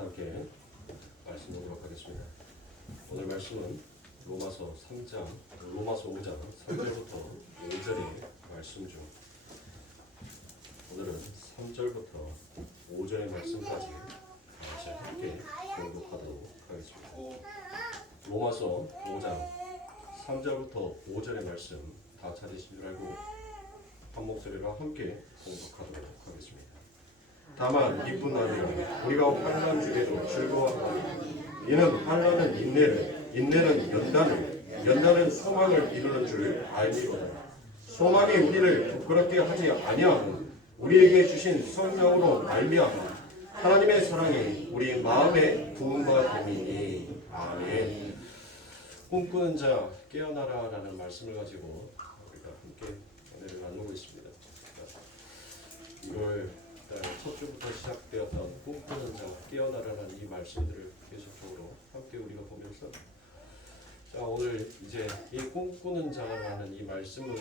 함께 말씀 보도록 하겠습니다. 오늘 말씀은 로마서 5장 3절부터 5절의 말씀 중 오늘은 3절부터 5절의 말씀까지 같이 함께 공독하도록 하겠습니다. 로마서 5장 3절부터 5절의 말씀 다 찾으신 줄 알고 한 목소리로 함께 공독하도록 하겠습니다. 다만 이뿐 아니라 우리가 환난 중에도 즐거워하노니 이는 환난은 인내를, 인내는 연단을, 연단은 소망을 이루는 줄 알미로다. 소망이 우리를 부끄럽게 하지 아니하고 우리에게 주신 성령으로 말미암아 하나님의 사랑이 우리 마음의 부흥과 됨이니. 아멘. 꿈꾸는 자 깨어나라라는 말씀을 가지고 우리가 함께 은혜를 나누고 있습니다. 이걸 첫 주부터 시작되었던 꿈꾸는 자 깨어나라는 이 말씀들을 계속적으로 함께 우리가 보면서 자 오늘 이제 이 꿈꾸는 자라는 이 말씀을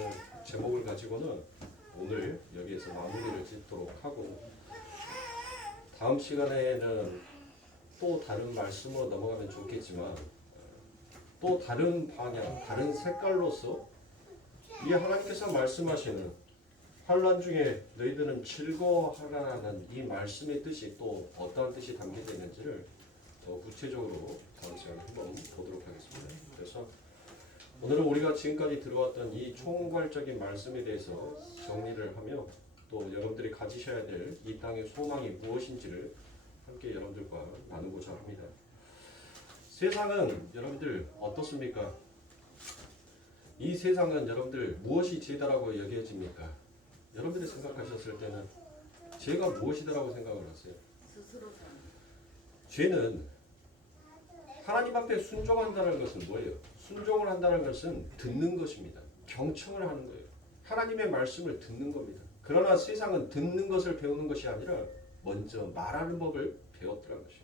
제목을 가지고는 오늘 여기에서 마무리를 짓도록 하고 다음 시간에는 또 다른 말씀으로 넘어가면 좋겠지만 또 다른 방향, 다른 색깔로서 이 하나님께서 말씀하시는 환난 중에 너희들은 즐거워하라는 이 말씀의 뜻이 또 어떠한 뜻이 담겨져 있는지를 더 구체적으로 다음 시간에 한번 보도록 하겠습니다. 그래서 오늘은 우리가 지금까지 들어왔던 이 총괄적인 말씀에 대해서 정리를 하며 또 여러분들이 가지셔야 될 이 땅의 소망이 무엇인지를 함께 여러분들과 나누고자 합니다. 세상은 여러분들 어떻습니까? 이 세상은 여러분들 무엇이 죄다라고 여겨집니까? 여러분들이 생각하셨을 때는 죄가 무엇이다라고 생각을 하세요? 죄는 하나님 앞에 순종한다는 것은 뭐예요? 순종을 한다는 것은 듣는 것입니다. 경청을 하는 거예요. 하나님의 말씀을 듣는 겁니다. 그러나 세상은 듣는 것을 배우는 것이 아니라 먼저 말하는 법을 배웠더라는 것이에요.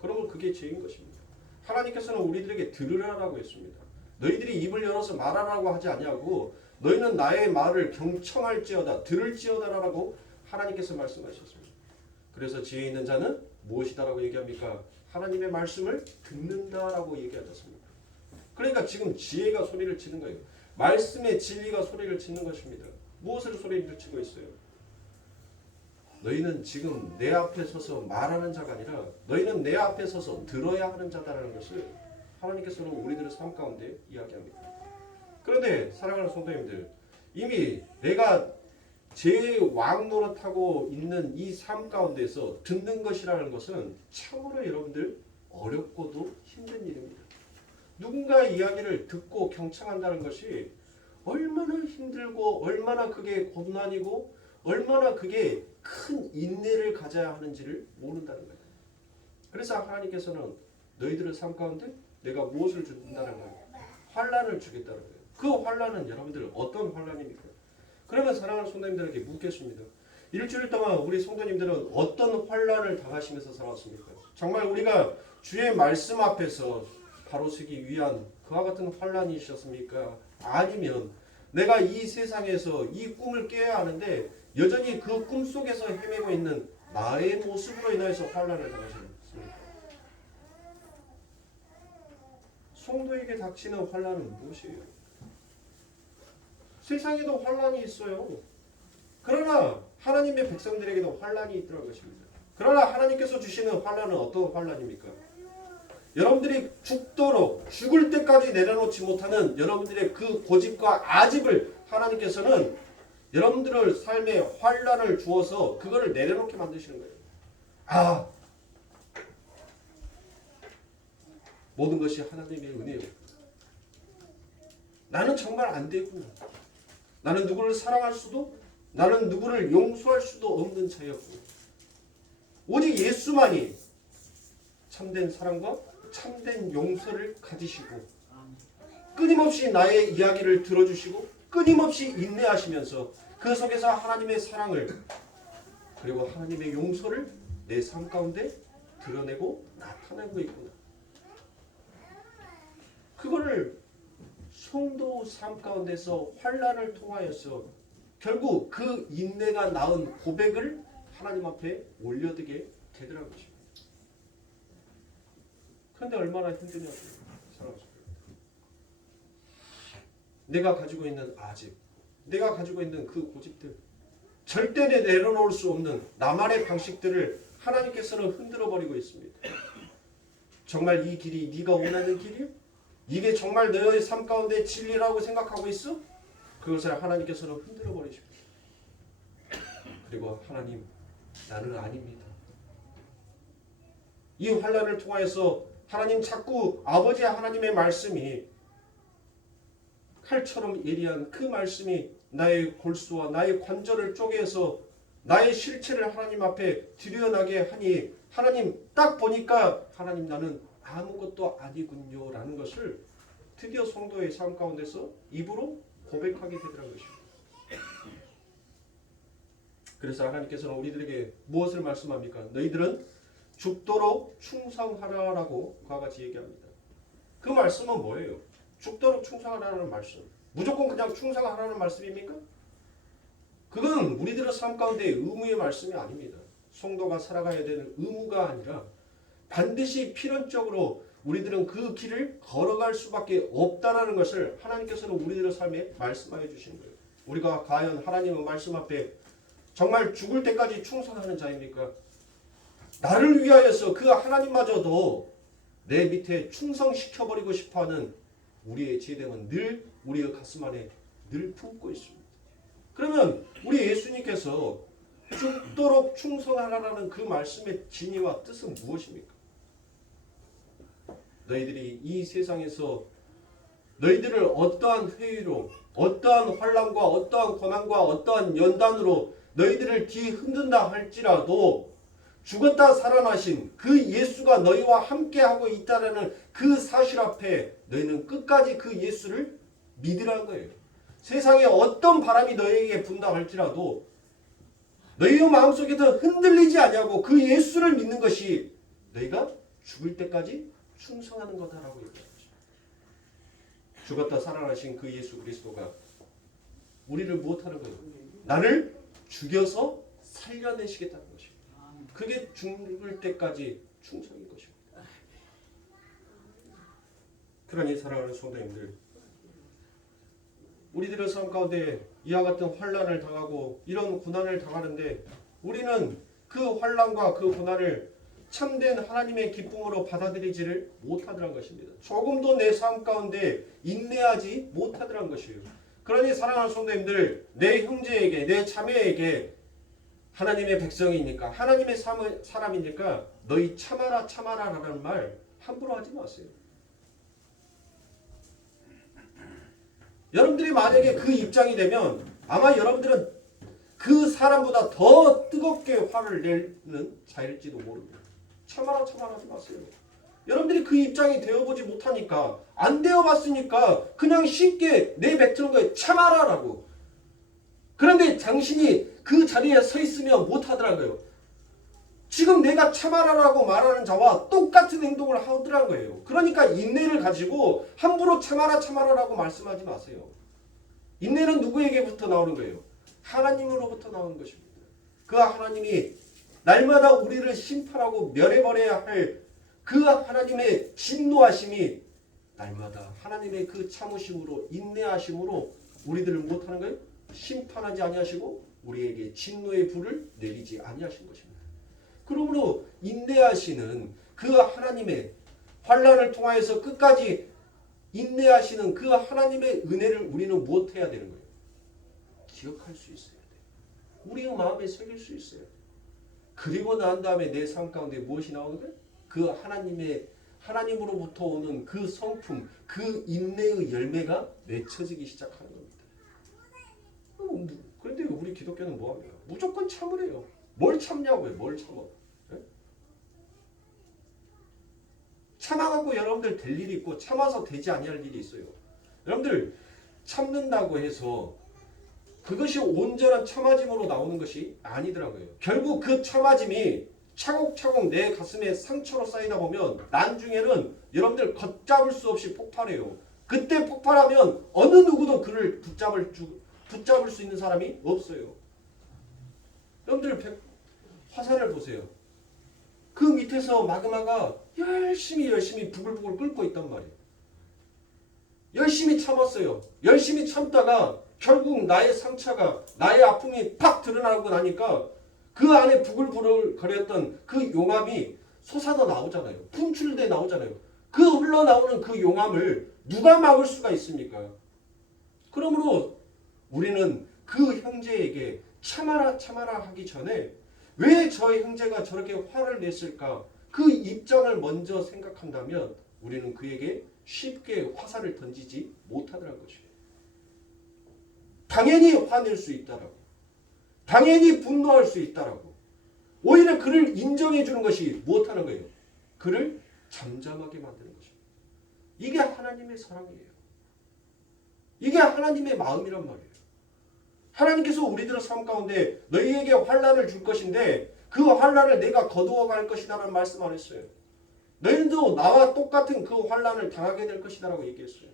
그러면 그게 죄인 것입니다. 하나님께서는 우리들에게 들으라라고 했습니다. 너희들이 입을 열어서 말하라고 하지 아니하고 너희는 나의 말을 경청할지어다 들을지어다라고 하나님께서 말씀하셨습니다. 그래서 지혜 있는 자는 무엇이다라고 얘기합니까? 하나님의 말씀을 듣는다라고 얘기하셨습니다. 그러니까 지금 지혜가 소리를 치는 거예요. 말씀의 진리가 소리를 치는 것입니다. 무엇을 소리를 치고 있어요? 너희는 지금 내 앞에 서서 말하는 자가 아니라 너희는 내 앞에 서서 들어야 하는 자다라는 것을 하나님께서는 우리들의 삶 가운데 이야기합니다. 그런데 사랑하는 성도님들, 이미 내가 제 왕 노릇하고 있는 이 삶 가운데서 듣는 것이라는 것은 참으로 여러분들 어렵고도 힘든 일입니다. 누군가의 이야기를 듣고 경청한다는 것이 얼마나 힘들고 얼마나 그게 고난이고 얼마나 그게 큰 인내를 가져야 하는지를 모른다는 거예요. 그래서 하나님께서는 너희들의 삶 가운데 내가 무엇을 준다는 거예요? 환난을 주겠다는 거예요. 그 환난은 여러분들 어떤 환난입니까? 그러면 사랑하는 성도님들에게 묻겠습니다. 일주일 동안 우리 성도님들은 어떤 환난을 당하시면서 살았습니까? 정말 우리가 주의 말씀 앞에서 바로 서기 위한 그와 같은 환난이셨습니까? 아니면 내가 이 세상에서 이 꿈을 깨야 하는데 여전히 그 꿈 속에서 헤매고 있는 나의 모습으로 인하여서 환난을 당하셨습니까? 성도에게 닥치는 환난은 무엇이에요? 세상에도 환난이 있어요. 그러나 하나님의 백성들에게도 환난이 있더라는 것입니다. 그러나 하나님께서 주시는 환난은 어떤 환난입니까? 여러분들이 죽도록 죽을 때까지 내려놓지 못하는 여러분들의 그 고집과 아집을 하나님께서는 여러분들의 삶에 환난을 주어서 그거를 내려놓게 만드시는 거예요. 모든 것이 하나님의 은혜요. 나는 정말 안 되고 나는 누구를 사랑할 수도 나는 누구를 용서할 수도 없는 자였고 오직 예수만이 참된 사랑과 참된 용서를 가지시고 끊임없이 나의 이야기를 들어주시고 끊임없이 인내하시면서 그 속에서 하나님의 사랑을 그리고 하나님의 용서를 내 삶 가운데 드러내고 나타내고 있구나. 그거를 성도 삶 가운데서 환난을 통하여서 결국 그 인내가 낳은 고백을 하나님 앞에 올려드게 되더라는 것입니다. 근데 얼마나 힘드냐고. 사랑하는 성도. 내가 가지고 있는 아집, 내가 가지고 있는 그 고집들, 절대 내려놓을 수 없는 나만의 방식들을 하나님께서는 흔들어 버리고 있습니다. 정말 이 길이 네가 원하는 길이요? 이게 정말 너의 삶 가운데 진리라고 생각하고 있어? 그것을 하나님께서는 흔들어 버리십니다. 그리고 하나님, 나는 아닙니다. 이 환난을 통하여서 하나님 자꾸 아버지 하나님의 말씀이 칼처럼 예리한 그 말씀이 나의 골수와 나의 관절을 쪼개서 나의 실체를 하나님 앞에 드러나게 하니 하나님 딱 보니까 하나님 나는 아무것도 아니군요 라는 것을 드디어 성도의 삶 가운데서 입으로 고백하게 되더라는 것입니다. 그래서 하나님께서는 우리들에게 무엇을 말씀합니까? 너희들은 죽도록 충성하라라고 그와 같이 얘기합니다. 그 말씀은 뭐예요? 죽도록 충성하라는 말씀. 무조건 그냥 충성하라는 말씀입니까? 그건 우리들의 삶 가운데 의무의 말씀이 아닙니다. 성도가 살아가야 되는 의무가 아니라 반드시 필연적으로 우리들은 그 길을 걸어갈 수밖에 없다라는 것을 하나님께서는 우리들의 삶에 말씀하여 주시는 거예요. 우리가 과연 하나님의 말씀 앞에 정말 죽을 때까지 충성하는 자입니까? 나를 위하여서 그 하나님마저도 내 밑에 충성시켜버리고 싶어하는 우리의 제dem은 늘 우리의 가슴 안에 늘 품고 있습니다. 그러면 우리 예수님께서 죽도록 충성하라는 그 말씀의 진의와 뜻은 무엇입니까? 너희들이 이 세상에서 너희들을 어떠한 회의로 어떠한 환난과 어떠한 고난과 어떠한 연단으로 너희들을 뒤흔든다 할지라도 죽었다 살아나신 그 예수가 너희와 함께하고 있다는 그 사실 앞에 너희는 끝까지 그 예수를 믿으라는 거예요. 세상에 어떤 바람이 너희에게 분다 할지라도 너희의 마음속에서 흔들리지 아니하고 그 예수를 믿는 것이 너희가 죽을 때까지 충성하는 거다라고 얘기합니다. 죽었다 살아나신 그 예수 그리스도가 우리를 무엇하는 거예요? 나를 죽여서 살려내시겠다는 것입니다. 그게 죽을 때까지 충성인 것입니다. 그러니 사랑하는 성도님들, 우리들의 삶 가운데 이와 같은 환난을 당하고 이런 고난을 당하는데 우리는 그 환난과 그 고난을 참된 하나님의 기쁨으로 받아들이지를 못하더란 것입니다. 조금도 내 삶 가운데 인내하지 못하더란 것이에요. 그러니 사랑하는 성도님들, 내 형제에게 내 자매에게 하나님의 백성이니까 하나님의 사람이니까 너희 참아라 참아라라는 말 함부로 하지 마세요. 여러분들이 만약에 그 입장이 되면 아마 여러분들은 그 사람보다 더 뜨겁게 화를 내는 자일지도 모릅니다. 참아라 참아라 하지 마세요. 여러분들이 그 입장이 되어보지 못하니까 안 되어봤으니까 그냥 쉽게 내뱉는 거에 참아라라고. 그런데 당신이 그 자리에 서 있으면 못하더라고요. 지금 내가 참아라라고 말하는 자와 똑같은 행동을 하더라는 거예요. 그러니까 인내를 가지고 함부로 참아라 참아라라고 말씀하지 마세요. 인내는 누구에게부터 나오는 거예요? 하나님으로부터 나오는 것입니다. 그 하나님이 날마다 우리를 심판하고 멸해버려야 할 그 하나님의 진노하심이 날마다 하나님의 그 참으심으로 인내하심으로 우리들을 못하는 거예요? 심판하지 아니하시고 우리에게 진노의 불을 내리지 아니하신 것입니다. 그러므로 인내하시는 그 하나님의 환난을 통하여서 끝까지 인내하시는 그 하나님의 은혜를 우리는 무엇해야 되는 거예요? 기억할 수 있어야 돼요. 우리의 마음에 새길 수 있어요. 그리고 난 다음에 내 삶 가운데 무엇이 나오는 거예요? 그 하나님으로부터 오는 그 성품, 그 인내의 열매가 맺혀지기 시작하는 겁니다. 그런데 우리 기독교는 뭐합니까? 무조건 참으래요. 뭘 참냐고요? 뭘 참어? 네? 참아갖고 여러분들 될 일이 있고 참아서 되지 아니할 일이 있어요. 여러분들 참는다고 해서 그것이 온전한 참아짐으로 나오는 것이 아니더라고요. 결국 그 참아짐이 차곡차곡 내 가슴에 상처로 쌓이다 보면 나중에는 여러분들 걷잡을 수 없이 폭발해요. 그때 폭발하면 어느 누구도 그를 붙잡을 수 있는 사람이 없어요. 여러분들 화살을 보세요. 그 밑에서 마그마가 열심히 부글부글 끓고 있단 말이에요. 열심히 참았어요. 열심히 참다가 결국 나의 상처가, 나의 아픔이 팍 드러나고 나니까 그 안에 부글부글 거렸던 그 용암이 솟아서 나오잖아요. 분출돼 나오잖아요. 그 흘러나오는 그 용암을 누가 막을 수가 있습니까? 그러므로 우리는 그 형제에게 참아라 하기 전에 왜 저 형제가 저렇게 화를 냈을까? 그 입장을 먼저 생각한다면 우리는 그에게 쉽게 화살을 던지지 못하더라는 것이에요. 당연히 화낼 수 있다라고. 당연히 분노할 수 있다라고. 오히려 그를 인정해 주는 것이 무엇하는 거예요? 그를 잠잠하게 만드는 것입니다. 이게 하나님의 사랑이에요. 이게 하나님의 마음이란 말이에요. 하나님께서 우리들의 삶 가운데 너희에게 환난을 줄 것인데 그 환난을 내가 거두어 갈 것이다라는 말씀 안 했어요. 너희도 나와 똑같은 그 환난을 당하게 될 것이다라고 얘기했어요.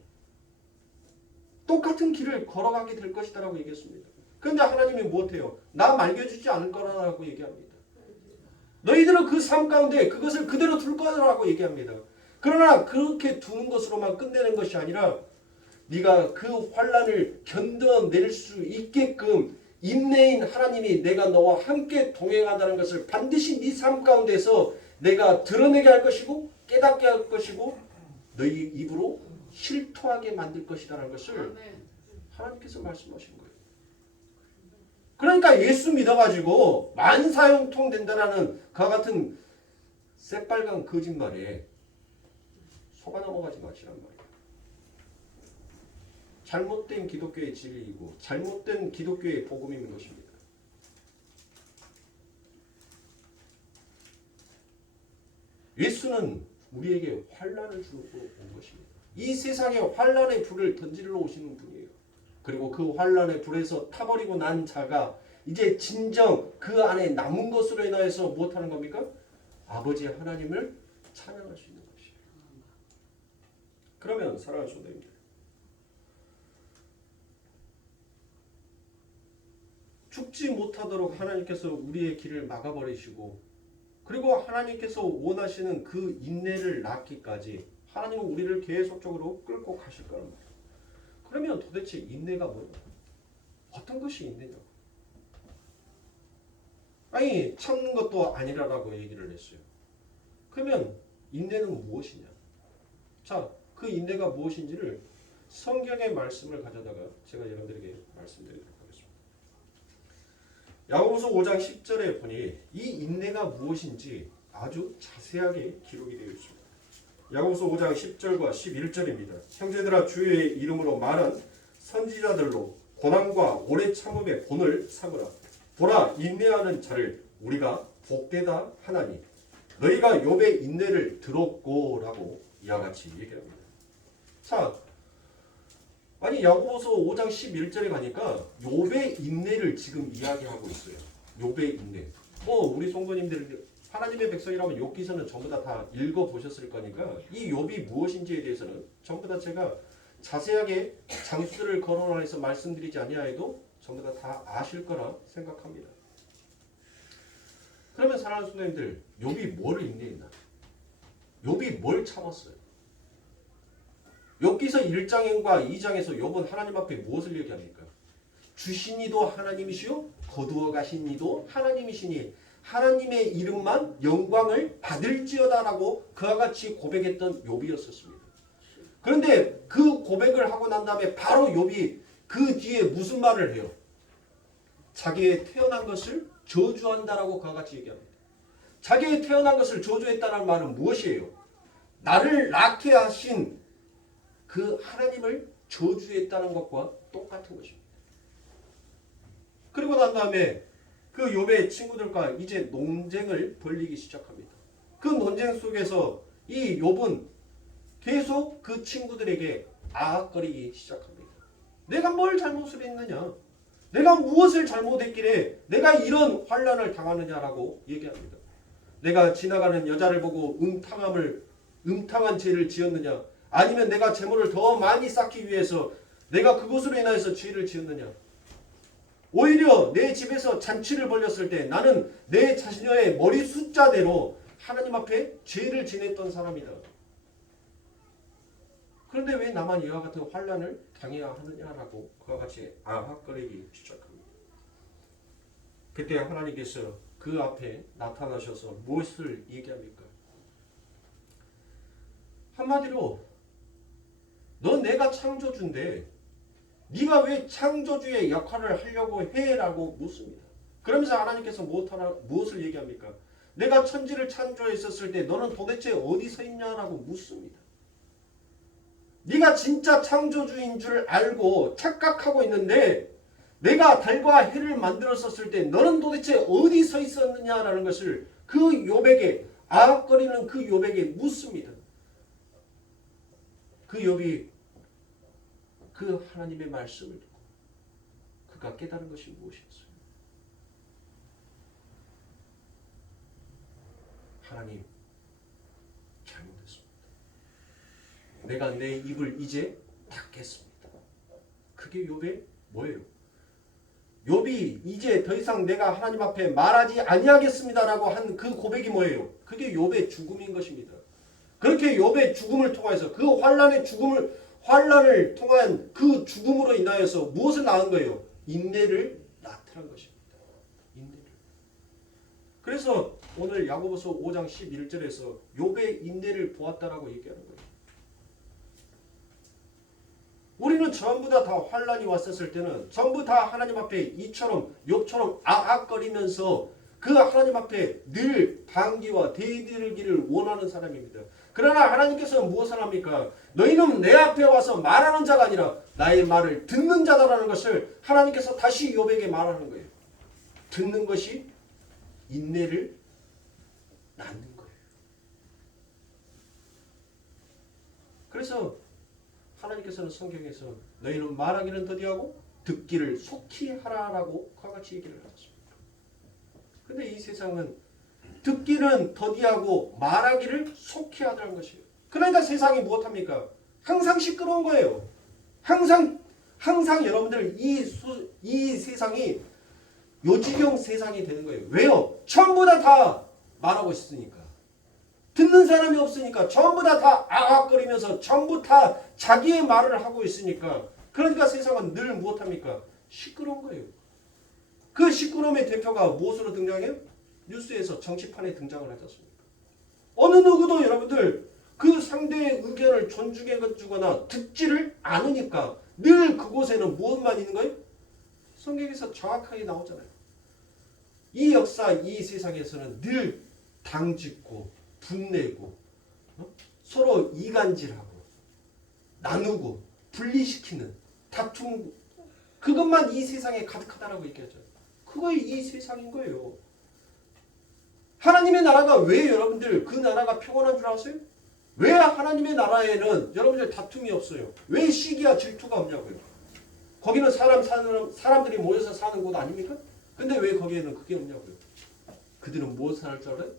똑같은 길을 걸어가게 될 것이다라고 얘기했습니다. 그런데 하나님이 무엇해요? 나 말겨주지 않을 거라고 얘기합니다. 너희들은 그 삶 가운데 그것을 그대로 둘 거라고 얘기합니다. 그러나 그렇게 두는 것으로만 끝내는 것이 아니라 네가 그 환난을 견뎌낼 수 있게끔 인내인 하나님이 내가 너와 함께 동행한다는 것을 반드시 네 삶 가운데서 내가 드러내게 할 것이고 깨닫게 할 것이고 너희 입으로 실토하게 만들 것이라는 것을 하나님께서 말씀하신 거예요. 그러니까 예수 믿어가지고 만사형통 된다라는 그와 같은 새빨간 거짓말에 속아 넘어가지 마시란 말이에요. 잘못된 기독교의 진리이고 잘못된 기독교의 복음인 것입니다. 예수는 우리에게 환난을 주고 온 것입니다. 이 세상에 환난의 불을 던지러 오시는 분이에요. 그리고 그 환난의 불에서 타버리고 난 자가 이제 진정 그 안에 남은 것으로 인하여서 무엇하는 겁니까? 아버지 하나님을 찬양할 수 있는 것이에요. 그러면 사랑하는 성도님들, 죽지 못하도록 하나님께서 우리의 길을 막아버리시고 그리고 하나님께서 원하시는 그 인내를 낳기까지 하나님은 우리를 계속적으로 끌고 가실 거란 말이에요. 그러면 도대체 인내가 뭐냐? 어떤 것이 인내냐고. 아니 참는 것도 아니라고 얘기를 했어요. 그러면 인내는 무엇이냐? 자, 그 인내가 무엇인지를 성경의 말씀을 가져다가 제가 여러분들에게 말씀드리도록 하겠습니다. 야고보서 5장 10절에 보니 이 인내가 무엇인지 아주 자세하게 기록이 되어 있습니다. 야고보서 5장 10절과 11절입니다. 형제들아 주의 이름으로 말한 선지자들로 고난과 오래 참음의 본을 삼으라. 보라 인내하는 자를 우리가 복되다 하나니 너희가 욥의 인내를 들었고라고 이와 같이 얘기합니다. 자, 아니 야고보서 5장 11절에 가니까 욥의 인내를 지금 이야기하고 있어요. 욥의 인내. 우리 성도님들 하나님의 백성이라면 욥 기서는 전부 다 읽어보셨을 거니까 이 욥이 무엇인지에 대해서는 전부 다 제가 자세하게 장수를 거론해서 말씀드리지 아니하여도 전부 다 아실 거라 생각합니다. 그러면 사랑하는 성도님들, 욥이 뭐를 인내했나? 욥이 뭘 참았어요? 욥기서 1장과 2장에서 욥은 하나님 앞에 무엇을 얘기합니까? 주신 이도 하나님이시요 거두어 가신 이도 하나님이시니 하나님의 이름만 영광을 받을지어다라고 그와 같이 고백했던 욥이었었습니다. 그런데 그 고백을 하고 난 다음에 바로 욥이 그 뒤에 무슨 말을 해요? 자기의 태어난 것을 저주한다라고 그와 같이 얘기합니다. 자기의 태어난 것을 저주했다는 말은 무엇이에요? 나를 낳게 하신 그 하나님을 저주했다는 것과 똑같은 것입니다. 그리고 난 다음에 그 욥의 친구들과 이제 논쟁을 벌이기 시작합니다. 그 논쟁 속에서 이 욥은 계속 그 친구들에게 아악거리기 시작합니다. 내가 뭘 잘못을 했느냐? 내가 무엇을 잘못했기에 내가 이런 환난을 당하느냐라고 얘기합니다. 내가 지나가는 여자를 보고 음탕한 죄를 지었느냐? 아니면 내가 재물을 더 많이 쌓기 위해서 내가 그것으로 인하여서 죄를 지었느냐? 오히려 내 집에서 잔치를 벌였을 때 나는 내 자신의 머리 숫자대로 하나님 앞에 죄를 지냈던 사람이다. 그런데 왜 나만 이와 같은 환난을 당해야 하느냐라고 그와 같이 아학거리기 시작합니다. 그때 하나님께서 그 앞에 나타나셔서 무엇을 얘기합니까? 한마디로 너 내가 창조주인데 네가 왜 창조주의 역할을 하려고 해? 라고 묻습니다. 그러면서 하나님께서 무엇을 얘기합니까? 내가 천지를 창조했었을 때 너는 도대체 어디서 있냐라고 묻습니다. 네가 진짜 창조주인 줄 알고 착각하고 있는데 내가 달과 해를 만들었었을 때 너는 도대체 어디 서 있었느냐라는 것을 그 욥에게 아악거리는 그 욥에게 묻습니다. 그 욥이 그 하나님의 말씀을 듣고 그가 깨달은 것이 무엇이었어요? 하나님, 잘못했습니다. 내가 내 입을 이제 닫겠습니다. 그게 욥의 뭐예요? 욥이 이제 더 이상 내가 하나님 앞에 말하지 아니하겠습니다라고 한 그 고백이 뭐예요? 그게 욥의 죽음인 것입니다. 그렇게 욥의 죽음을 통해서 그 환난을 통한 그 죽음으로 인하여서 무엇을 낳은 거예요? 인내를 나타난 것입니다. 인내를. 그래서 오늘 야고보서 5장 11절에서 욥의 인내를 보았다라고 얘기하는 거예요. 우리는 전부 다 환난이 왔었을 때는 전부 다 하나님 앞에 이처럼 욥처럼 아악거리면서 그 하나님 앞에 늘 반기와 대들기를 원하는 사람입니다. 그러나 하나님께서는 무엇을 합니까? 너희는 내 앞에 와서 말하는 자가 아니라 나의 말을 듣는 자다라는 것을 하나님께서 다시 욥에게 말하는 거예요. 듣는 것이 인내를 낳는 거예요. 그래서 하나님께서는 성경에서 너희는 말하기는 더디하고 듣기를 속히 하라라고 그와 같이 얘기를 하셨습니다. 그런데 이 세상은 듣기는 더디하고 말하기를 속히 하라는 것이에요. 그러니까 세상이 무엇합니까? 항상 시끄러운 거예요. 항상 여러분들 이 세상이 요지경 세상이 되는 거예요. 왜요? 전부 다 말하고 있으니까. 듣는 사람이 없으니까 전부 다 아악거리면서 전부 다 자기의 말을 하고 있으니까 그러니까 세상은 늘 무엇합니까? 시끄러운 거예요. 그 시끄러움의 대표가 무엇으로 등장해요? 뉴스에서 정치판에 등장을 하지 않습니까? 어느 누구도 여러분들 그 상대의 의견을 존중해주거나 듣지를 않으니까 늘 그곳에는 무엇만 있는 거예요? 성경에서 정확하게 나오잖아요. 이 역사, 이 세상에서는 늘 당짓고 분내고 서로 이간질하고 나누고 분리시키는 다툼 그것만 이 세상에 가득하다라고 얘기하죠. 그거 이 세상인 거예요. 하나님의 나라가 왜 여러분들 그 나라가 평온한 줄 아세요? 왜 하나님의 나라에는 여러분들 다툼이 없어요? 왜 시기와 질투가 없냐고요? 거기는 사람들이 모여서 사는 곳 아닙니까? 근데 왜 거기에는 그게 없냐고요? 그들은 무엇을 할 줄 알아요?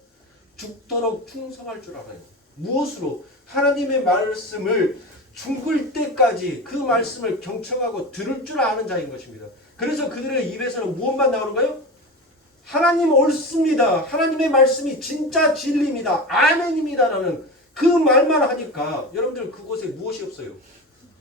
죽도록 충성할 줄 알아요. 무엇으로? 하나님의 말씀을 죽을 때까지 그 말씀을 경청하고 들을 줄 아는 자인 것입니다. 그래서 그들의 입에서는 무엇만 나오는가요? 하나님 옳습니다. 하나님의 말씀이 진짜 진리입니다. 아멘입니다라는 그 말만 하니까 여러분들 그곳에 무엇이 없어요?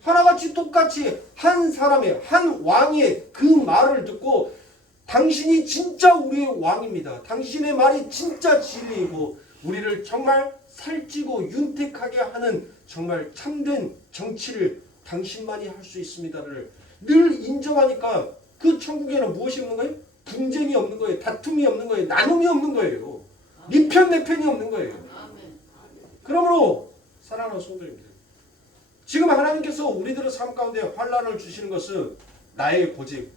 하나같이 똑같이 한 사람의 한 왕의 그 말을 듣고 당신이 진짜 우리의 왕입니다. 당신의 말이 진짜 진리이고 우리를 정말 살찌고 윤택하게 하는 정말 참된 정치를 당신만이 할 수 있습니다를 늘 인정하니까 그 천국에는 무엇이 없는 거예요? 분쟁이 없는 거예요. 다툼이 없는 거예요. 나눔이 없는 거예요. 네 편 내 편이 없는 거예요. 그러므로 사랑하는 성도님들, 지금 하나님께서 우리들의 삶 가운데 환난을 주시는 것은 나의 고집,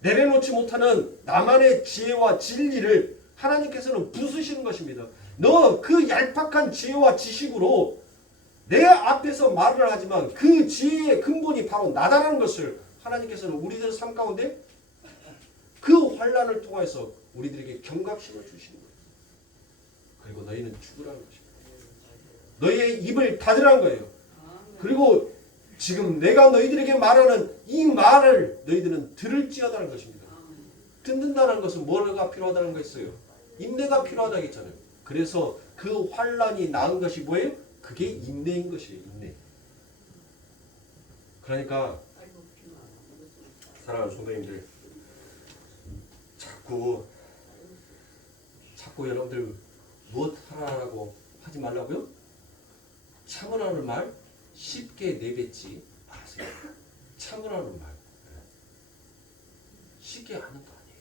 내려놓지 못하는 나만의 지혜와 진리를 하나님께서는 부수시는 것입니다. 너 그 얄팍한 지혜와 지식으로 내 앞에서 말을 하지만 그 지혜의 근본이 바로 나다라는 것을 하나님께서는 우리들 삶 가운데 그 환난을 통해서 우리들에게 경각심을 주시는 거예요. 그리고 너희는 죽으라는 것입니다. 너희의 입을 닫으라는 거예요. 그리고 지금 내가 너희들에게 말하는 이 말을 너희들은 들을지어다는 것입니다. 듣는다는 것은 뭐가 필요하다는 거 있어요? 인내가 필요하다고 했잖아요. 그래서 그 환란이 낳은 것이 뭐예요? 그게 인내인 것이에요. 인내. 그러니까 사랑하는 성도님들, 자꾸 여러분들 무엇 하라고 하지 말라고요? 참으라는 말 쉽게 내뱉지 마세요. 참으라는 말 쉽게 하는 거 아니에요.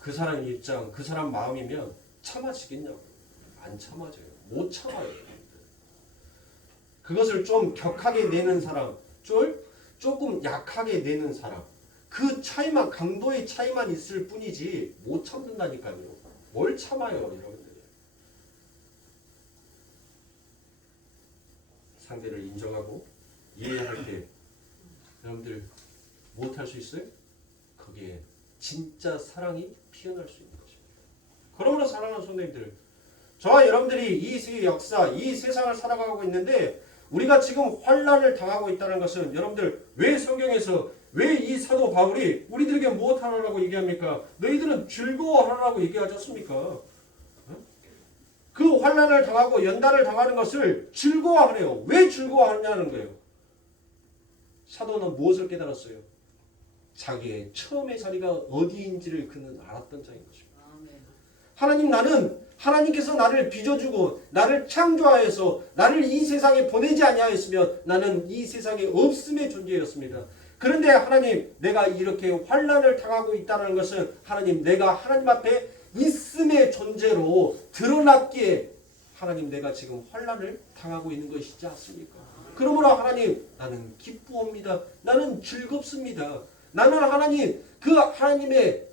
그 사람 입장, 그 사람 마음이면 참아지겠냐고. 안 참아져요. 못 참아요. 그것을 좀 격하게 내는 사람, 조금 약하게 내는 사람, 그 차이만, 강도의 차이만 있을 뿐이지 못 참는다니까요. 뭘 참아요, 여러분들이. 상대를 인정하고 이해할 때 여러분들 무엇 할 수 있어요? 거기에 진짜 사랑이 피어날 수 있는 것입니다. 그러므로 사랑하는 성도님들, 저와 여러분들이 이 역사, 이 세상을 살아가고 있는데 우리가 지금 환란을 당하고 있다는 것은 여러분들 왜 성경에서 왜 이 사도 바울이 우리들에게 무엇 하라고 얘기합니까? 너희들은 즐거워하라고 얘기하지 않습니까? 그 환란을 당하고 연단을 당하는 것을 즐거워하래요. 왜 즐거워하느냐는 거예요. 사도는 무엇을 깨달았어요? 자기의 처음의 자리가 어디인지를 그는 알았던 자인 것입니다. 하나님, 하나님께서 나를 빚어주고 나를 창조하여서 나를 이 세상에 보내지 아니하였으면 나는 이 세상에 없음의 존재였습니다. 그런데 하나님, 내가 이렇게 환란을 당하고 있다는 것은 하나님, 내가 하나님 앞에 있음의 존재로 드러났기에 하나님, 내가 지금 환란을 당하고 있는 것이지 않습니까? 그러므로 하나님, 나는 기쁘옵니다. 나는 즐겁습니다. 나는 하나님, 그 하나님의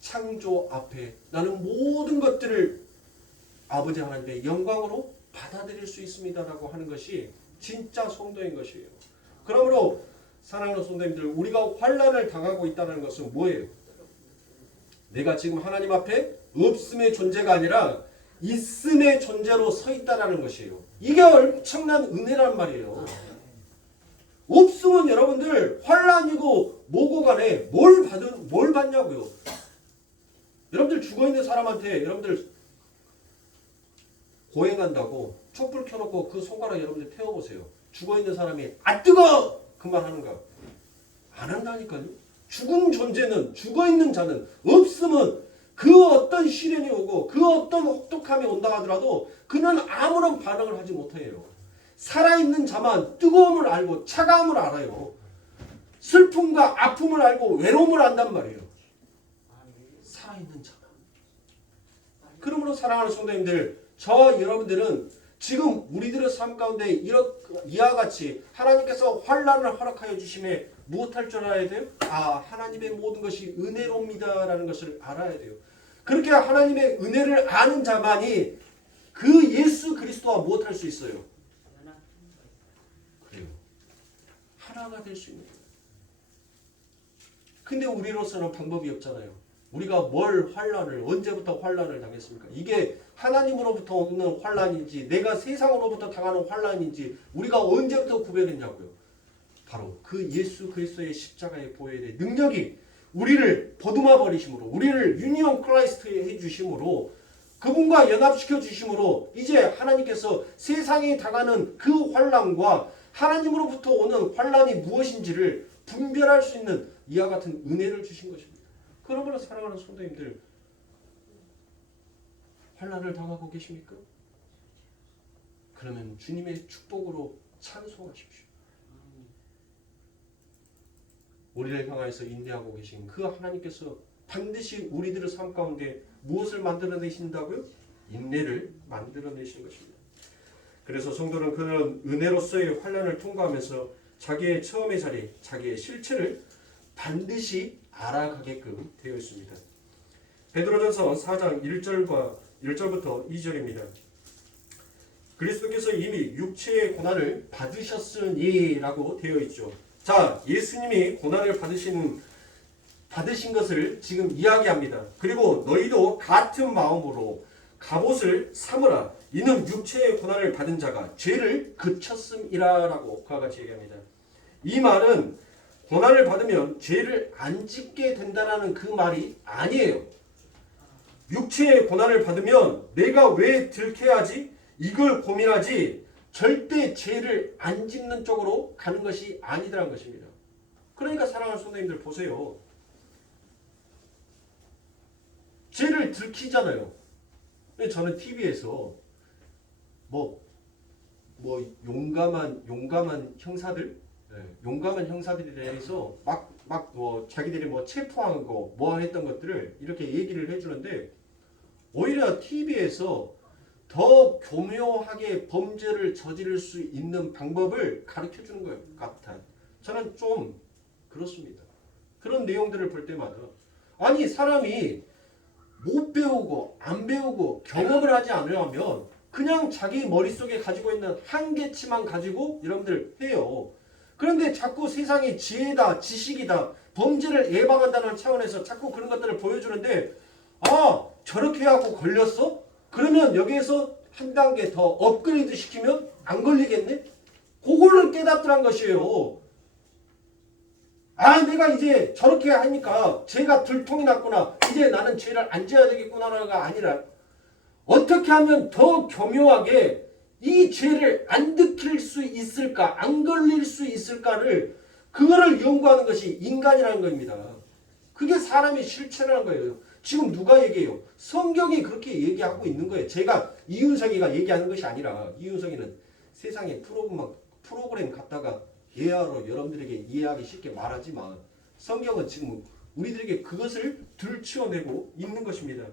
창조 앞에 나는 모든 것들을 아버지 하나님의 영광으로 받아들일 수 있습니다라고 하는 것이 진짜 성도인 것이에요. 그러므로 사랑하는 성도님들, 우리가 환란을 당하고 있다는 것은 뭐예요? 내가 지금 하나님 앞에 없음의 존재가 아니라 있음의 존재로 서 있다는 것이에요. 이게 엄청난 은혜란 말이에요. 없으면 여러분들 환란이고 뭐고 간에 뭘 받냐고요. 여러분들 죽어있는 사람한테 여러분들 고행한다고 촛불 켜놓고 그 손가락 여러분들 태워보세요. 죽어있는 사람이 아 뜨거! 그만 하는가? 안 한다니까요. 죽은 존재는, 죽어있는 자는 없으면 그 어떤 시련이 오고 그 어떤 혹독함이 온다 하더라도 그는 아무런 반응을 하지 못해요. 살아있는 자만 뜨거움을 알고 차가움을 알아요. 슬픔과 아픔을 알고 외로움을 안단 말이에요. 살아있는 자만. 그러므로 사랑하는 성도님들, 저와 여러분들은 지금 우리들의 삶 가운데 이와 같이 하나님께서 환란을 허락하여 주심에 무엇할 줄 알아야 돼요? 하나님의 모든 것이 은혜로입니다라는 것을 알아야 돼요. 그렇게 하나님의 은혜를 아는 자만이 그 예수 그리스도와 무엇할 수 있어요? 그래요. 하나가 될 수 있는 거예요. 근데 우리로서는 방법이 없잖아요. 우리가 언제부터 환란을 당했습니까? 이게 하나님으로부터 오는 환란인지 내가 세상으로부터 당하는 환란인지 우리가 언제부터 구별했냐고요. 바로 그 예수 그리스도의 십자가의 보혈의 능력이 우리를 보듬어 버리심으로, 우리를 유니온 크라이스트에 해주심으로, 그분과 연합시켜 주심으로 이제 하나님께서 세상에 당하는 그 환란과 하나님으로부터 오는 환란이 무엇인지를 분별할 수 있는 이와 같은 은혜를 주신 것입니다. 그러므로 사랑하는 성도님들, 환란을 당하고 계십니까? 그러면 주님의 축복으로 찬송하십시오. 우리를 향하여서 인내하고 계신 그 하나님께서 반드시 우리들의 삶 가운데 무엇을 만들어내신다고요? 인내를 만들어내신 것입니다. 그래서 성도는 그런 은혜로서의 환란을 통과하면서 자기의 처음의 자리, 자기의 실체를 반드시 알아가게끔 되어 있습니다. 베드로전서 4장 1절부터 2절입니다. 그리스도께서 이미 육체의 고난을 받으셨으니라고 되어 있죠. 자, 예수님이 고난을 받으신 것을 지금 이야기합니다. 그리고 너희도 같은 마음으로 갑옷을 삼으라. 이는 육체의 고난을 받은 자가 죄를 그쳤음이라라고 그와 같이 얘기합니다. 이 말은 고난을 받으면 죄를 안 짓게 된다는 그 말이 아니에요. 육체의 고난을 받으면 내가 왜 들켜야지? 이걸 고민하지 절대 죄를 안 짓는 쪽으로 가는 것이 아니더라는 것입니다. 그러니까 사랑하는 성도님들 보세요. 죄를 들키잖아요. 저는 TV에서 뭐 용감한 형사들, 용감한 형사들에 대해서 막 뭐 자기들이 뭐 체포한 거, 뭐 했던 것들을 이렇게 얘기를 해주는데 오히려 TV에서 더 교묘하게 범죄를 저지를 수 있는 방법을 가르쳐 주는 것 같아. 저는 좀 그렇습니다. 그런 내용들을 볼 때마다 아니 사람이 못 배우고 안 배우고 경험을 하지 않으면 그냥 자기 머릿속에 가지고 있는 한계치만 가지고 여러분들 해요. 그런데 자꾸 세상이 지혜다, 지식이다, 범죄를 예방한다는 차원에서 자꾸 그런 것들을 보여주는데 아 저렇게 하고 걸렸어? 그러면 여기에서 한 단계 더 업그레이드 시키면 안 걸리겠네? 그거를 깨닫더란 것이에요. 아 내가 이제 저렇게 하니까 죄가 들통이 났구나. 이제 나는 죄를 안 지어야 되겠구나가 아니라 어떻게 하면 더 교묘하게 이 죄를 안 들킬 수 있을까? 안 걸릴 수 있을까를 그거를 연구하는 것이 인간이라는 겁니다. 그게 사람의 실체라는 거예요. 지금 누가 얘기해요? 성경이 그렇게 얘기하고 있는 거예요. 제가 이윤석이가 얘기하는 것이 아니라 이윤석이는 세상에 프로그램 갖다가 예화로 여러분들에게 이해하기 쉽게 말하지만 성경은 지금 우리들에게 그것을 들추어내고 있는 것입니다.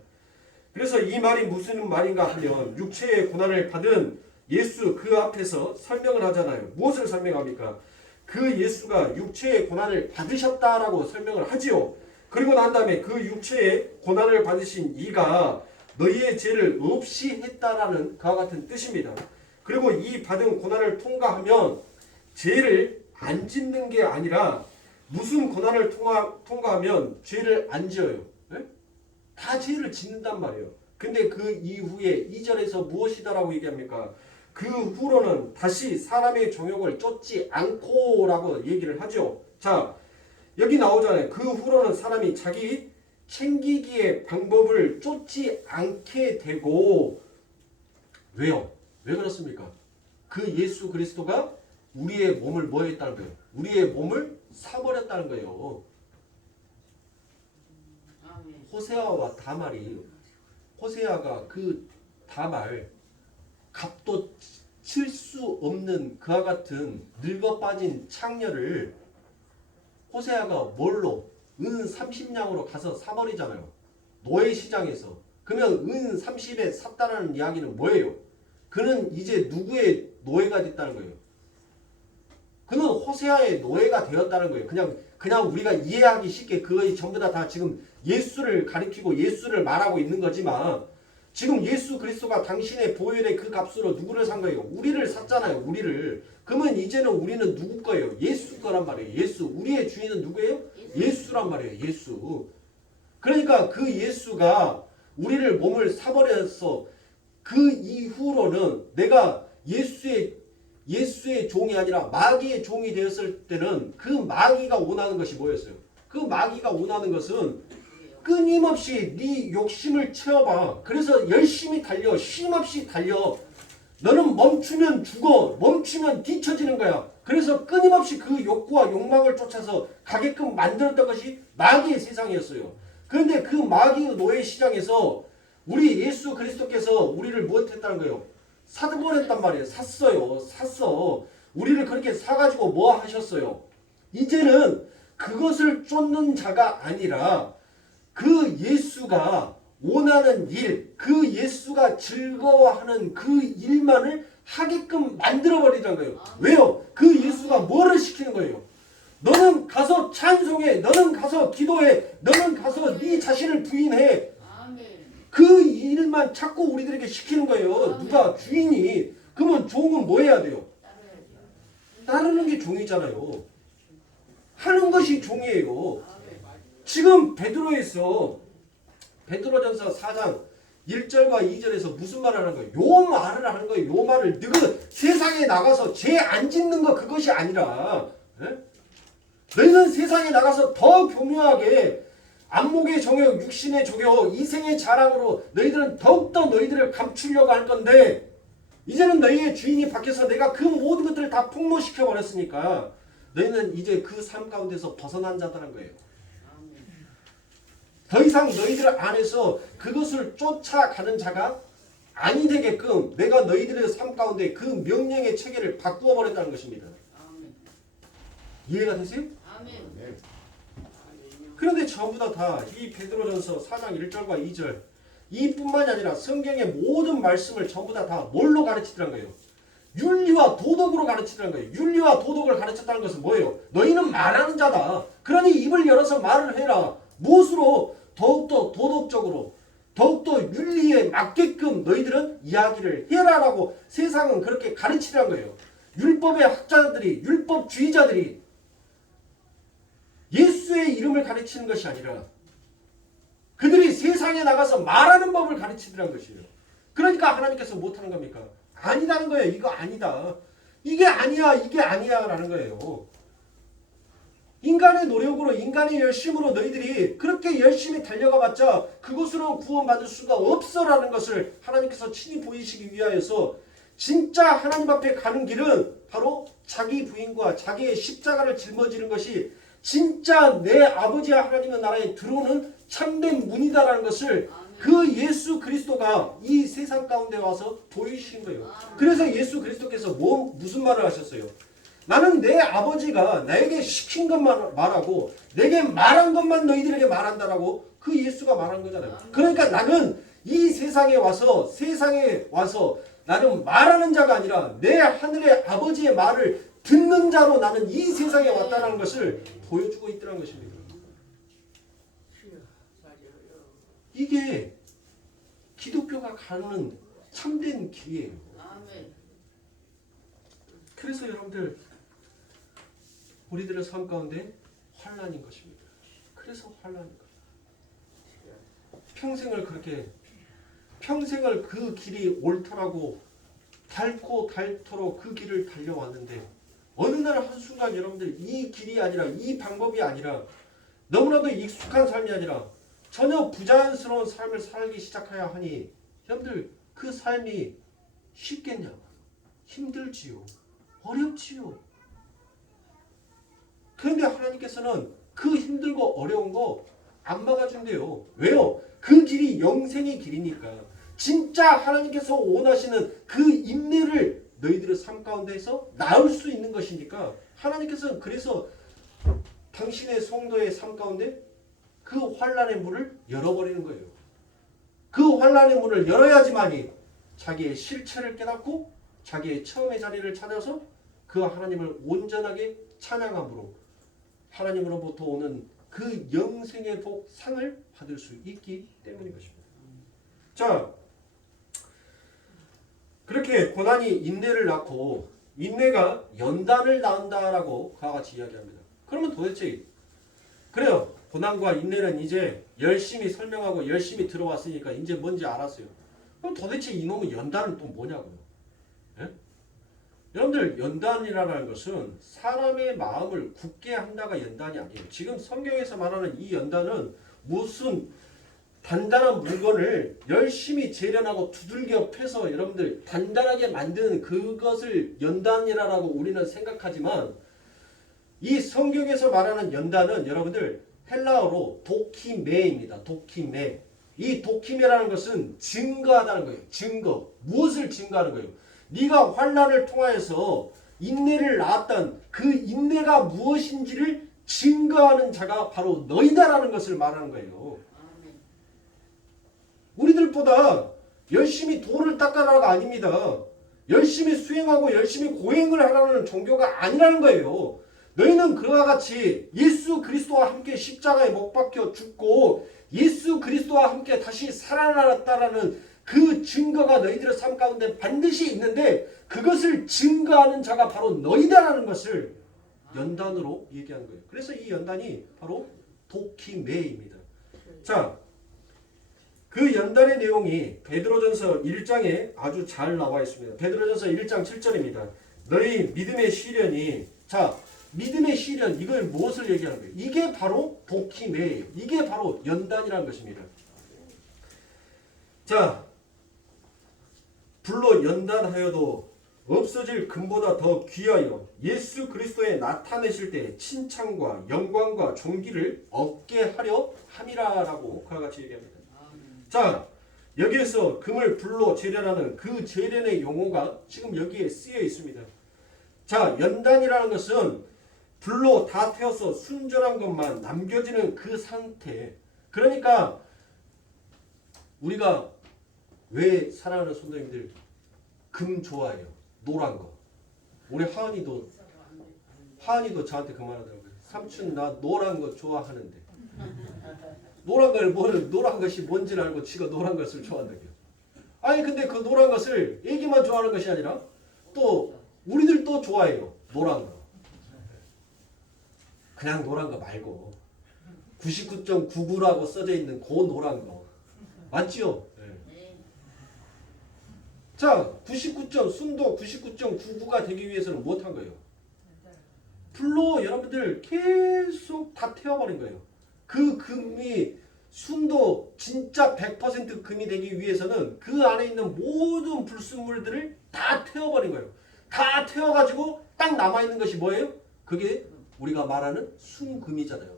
그래서 이 말이 무슨 말인가 하면 육체의 고난을 받은 예수 그 앞에서 설명을 하잖아요. 무엇을 설명합니까? 그 예수가 육체의 고난을 받으셨다라고 설명을 하지요. 그리고 난 다음에 그 육체의 고난을 받으신 이가 너희의 죄를 없이 했다라는 그와 같은 뜻입니다. 그리고 이 받은 고난을 통과하면 죄를 안 짓는 게 아니라 무슨 고난을 통과하면 죄를 안 지어요. 네? 다 죄를 짓는단 말이에요. 근데 그 이후에 2절에서 무엇이다라고 얘기합니까? 그 후로는 다시 사람의 정욕을 쫓지 않고라고 얘기를 하죠. 자, 여기 나오잖아요. 그 후로는 사람이 자기 챙기기의 방법을 쫓지 않게 되고 왜요? 왜 그렇습니까? 그 예수 그리스도가 우리의 몸을 뭐 했다는 거예요? 우리의 몸을 사버렸다는 거예요. 호세아와 다말이 호세아가 그 다말 값도 칠 수 없는 그와 같은 늙어 빠진 창녀를 호세아가 뭘로? 은 30냥으로 가서 사버리잖아요. 노예 시장에서. 그러면 은 30에 샀다라는 이야기는 뭐예요? 그는 이제 누구의 노예가 됐다는 거예요? 그는 호세아의 노예가 되었다는 거예요. 그냥 우리가 이해하기 쉽게 그것이 전부 다 지금 예수를 가리키고 예수를 말하고 있는 거지만 지금 예수 그리스도가 당신의 보혈의 그 값으로 누구를 산 거예요? 우리를 샀잖아요. 우리를. 그러면 이제는 우리는 누구 거예요? 예수 거란 말이에요. 예수. 우리의 주인은 누구예요? 예수란 말이에요. 예수. 그러니까 그 예수가 우리를 몸을 사버려서 그 이후로는 내가 예수의 종이 아니라 마귀의 종이 되었을 때는 그 마귀가 원하는 것이 뭐였어요? 그 마귀가 원하는 것은 끊임없이 네 욕심을 채워봐. 그래서 열심히 달려. 쉼없이 달려. 너는 멈추면 죽어. 멈추면 뒤처지는 거야. 그래서 끊임없이 그 욕구와 욕망을 쫓아서 가게끔 만들었던 것이 마귀의 세상이었어요. 그런데 그 마귀의 노예 시장에서 우리 예수 그리스도께서 우리를 무엇했다는 거예요? 사버렸단 말이에요. 샀어. 우리를 그렇게 사가지고 뭐 하셨어요? 이제는 그것을 쫓는 자가 아니라 그 예수가 원하는 일, 그 예수가 즐거워하는 그 일만을 하게끔 만들어버리는 거예요. 왜요? 그 예수가 뭐를 시키는 거예요? 너는 가서 찬송해. 너는 가서 기도해. 너는 가서 네 자신을 부인해. 그 일만 자꾸 우리들에게 시키는 거예요. 누가? 주인이. 그러면 종은 뭐 해야 돼요? 따르는 게 종이잖아요. 하는 것이 종이에요. 지금 베드로전서 4장 1절과 2절에서 무슨 말을 하는 거예요? 요 말을 하는 거예요. 요 말을 너희 세상에 나가서 죄 안 짓는 거 그것이 아니라 너희는 세상에 나가서 더 교묘하게 안목의 정욕, 육신의 조교, 이생의 자랑으로 너희들은 더욱더 너희들을 감추려고 할 건데 이제는 너희의 주인이 바뀌어서 내가 그 모든 것들을 다 폭로시켜 버렸으니까 너희는 이제 그 삶 가운데서 벗어난 자다는 거예요. 더 이상 너희들 안에서 그것을 쫓아가는 자가 아니 되게끔 내가 너희들의 삶 가운데 그 명령의 체계를 바꾸어 버렸다는 것입니다. 이해가 되세요? 네. 그런데 전부 다 이 베드로전서 4장 1절과 2절 이뿐만이 아니라 성경의 모든 말씀을 전부 다 뭘로 가르치더란 거예요? 윤리와 도덕으로 가르치더란 거예요. 윤리와 도덕을 가르쳤다는 것은 뭐예요? 너희는 말하는 자다. 그러니 입을 열어서 말을 해라. 무엇으로? 더욱더 도덕적으로 더욱더 윤리에 맞게끔 너희들은 이야기를 해라라고 세상은 그렇게 가르치더란 거예요. 율법의 학자들이 율법주의자들이 예수의 이름을 가르치는 것이 아니라 그들이 세상에 나가서 말하는 법을 가르치더란 것이에요. 그러니까 하나님께서 못하는 겁니까? 아니다는 거예요. 이거 아니다. 이게 아니야. 이게 아니야 라는 거예요. 인간의 노력으로 인간의 열심으로 너희들이 그렇게 열심히 달려가 봤자 그것으로 구원받을 수가 없어라는 것을 하나님께서 친히 보이시기 위하여서 진짜 하나님 앞에 가는 길은 바로 자기 부인과 자기의 십자가를 짊어지는 것이 진짜 내 아버지와 하나님의 나라에 들어오는 참된 문이다라는 것을 그 예수 그리스도가 이 세상 가운데 와서 보이신 거예요. 그래서 예수 그리스도께서 무슨 말을 하셨어요? 나는 내 아버지가 나에게 시킨 것만 말하고 내게 말한 것만 너희들에게 말한다라고 그 예수가 말한 거잖아요. 그러니까 나는 이 세상에 와서 나는 말하는 자가 아니라 내 하늘의 아버지의 말을 듣는 자로 나는 이 세상에 왔다는 것을 보여주고 있다는 것입니다. 이게 기독교가 가는 참된 길이에요. 그래서 여러분들 우리들의 삶 가운데 환난인 것입니다. 그래서 환난인 거예요. 평생을 그 길이 옳더라고 닳도록 그 길을 달려왔는데 어느 날 한순간 여러분들 이 길이 아니라 이 방법이 아니라 너무나도 익숙한 삶이 아니라 전혀 부자연스러운 삶을 살기 시작해야 하니 여러분들 그 삶이 쉽겠냐? 힘들지요. 어렵지요. 그런데 하나님께서는 그 힘들고 어려운 거 안 막아준대요. 왜요? 그 길이 영생의 길이니까. 진짜 하나님께서 원하시는 그 인내를 너희들의 삶 가운데서 낳을 수 있는 것이니까 하나님께서는 그래서 당신의 성도의 삶 가운데 그 환난의 문을 열어버리는 거예요. 그 환난의 문을 열어야지만이 자기의 실체를 깨닫고 자기의 처음의 자리를 찾아서 그 하나님을 온전하게 찬양함으로 하나님으로부터 오는 그 영생의 복 상을 받을 수 있기 때문인 것입니다. 자, 그렇게 고난이 인내를 낳고 인내가 연단을 낳는다라고 그와 같이 이야기합니다. 그러면 도대체 그래요. 고난과 인내는 이제 열심히 설명하고 열심히 들어왔으니까 이제 뭔지 알았어요. 그럼 도대체 이놈의 연단은 또 뭐냐고요? 예? 여러분들 연단이라는 것은 사람의 마음을 굳게 한다가 연단이 아니에요. 지금 성경에서 말하는 이 연단은 무슨 단단한 물건을 열심히 재련하고 두들겨 패서 여러분들 단단하게 만드는 그것을 연단이라고 우리는 생각하지만 이 성경에서 말하는 연단은 여러분들 헬라어로 도키메입니다. 도키메. 이 도키메라는 것은 증거하다는 거예요. 증거. 무엇을 증거하는 거예요? 네가 환난을 통하여서 인내를 낳았던 그 인내가 무엇인지를 증거하는 자가 바로 너희다라는 것을 말하는 거예요. 우리들보다 열심히 돌을 닦아라가 아닙니다. 열심히 수행하고 열심히 고행을 하라는 종교가 아니라는 거예요. 너희는 그와 같이 예수 그리스도와 함께 십자가에 못 박혀 죽고 예수 그리스도와 함께 다시 살아났다라는 그 증거가 너희들의 삶 가운데 반드시 있는데 그것을 증거하는 자가 바로 너희다라는 것을 연단으로 얘기하는 거예요. 그래서 이 연단이 바로 도키메입니다. 자, 그 연단의 내용이 베드로전서 1장에 아주 잘 나와 있습니다. 베드로전서 1장 7절입니다. 너희 믿음의 시련이 자 믿음의 시련 이걸 무엇을 얘기하는 거예요? 이게 바로 도키매예요. 이게 바로 연단이라는 것입니다. 자, 불로 연단하여도 없어질 금보다 더 귀하여 예수 그리스도에 나타내실 때 칭찬과 영광과 존귀를 얻게 하려 함이라라고 그와 같이 얘기합니다. 자, 여기에서 금을 불로 재련하는 그 재련의 용어가 지금 여기에 쓰여 있습니다. 자, 연단이라는 것은 불로 다 태워서 순전한 것만 남겨지는 그 상태. 그러니까 우리가 왜 사랑하는 성도님들 금 좋아해요? 노란 거. 우리 하은이도 저한테 그 말하더라고요. 삼촌 나 노란 거 좋아하는데. 노란 것이 뭔지를 알고 지가 노란 것을 좋아한다고요. 아니 근데 그 노란 것을 애기만 좋아하는 것이 아니라 또 우리들도 좋아해요. 노란 거. 그냥 노란 거 말고 99.99라고 써져 있는 그 노란 거. 맞지요? 네. 자, 순도 99.99가 되기 위해서는 무엇한 거예요? 불로 여러분들 계속 다 태워버린 거예요. 그 금이 순도 진짜 100% 금이 되기 위해서는 그 안에 있는 모든 불순물들을 다 태워버린 거예요. 다 태워가지고 딱 남아있는 것이 뭐예요? 그게 우리가 말하는 순금이잖아요.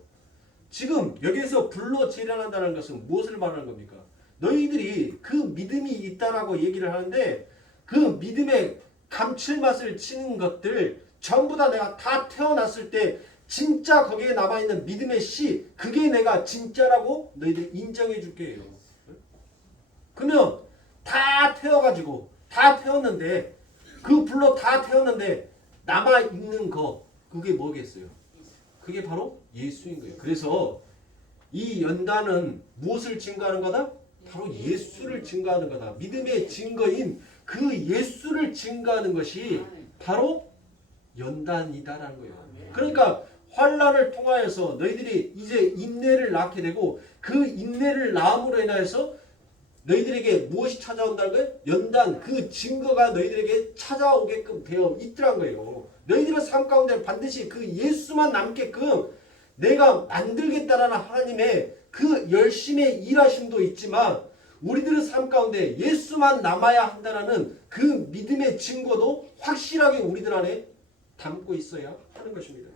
지금 여기에서 불로 재련한다는 것은 무엇을 말하는 겁니까? 너희들이 그 믿음이 있다라고 얘기를 하는데 그 믿음의 감칠맛을 치는 것들 전부 다 내가 다 태어났을 때 진짜 거기에 남아있는 믿음의 씨 그게 내가 진짜라고 너희들 인정해 줄게요. 그러면 다 태워가지고 다 태웠는데 그 불로 다 태웠는데 남아있는 거 그게 뭐겠어요? 그게 바로 예수인 거예요. 그래서 이 연단은 무엇을 증거하는 거다? 바로 예수를 증거하는 거다. 믿음의 증거인 그 예수를 증거하는 것이 바로 연단이다라는 거예요. 그러니까 환난을 통하여서 너희들이 이제 인내를 낳게 되고 그 인내를 낳음으로 인하여서 너희들에게 무엇이 찾아온다는 거예요? 연단, 그 증거가 너희들에게 찾아오게끔 되어 있더란 거예요. 너희들의 삶 가운데 반드시 그 예수만 남게끔 내가 만들겠다라는 하나님의 그 열심의 일하심도 있지만 우리들의 삶 가운데 예수만 남아야 한다는 그 믿음의 증거도 확실하게 우리들 안에 담고 있어야 하는 것입니다.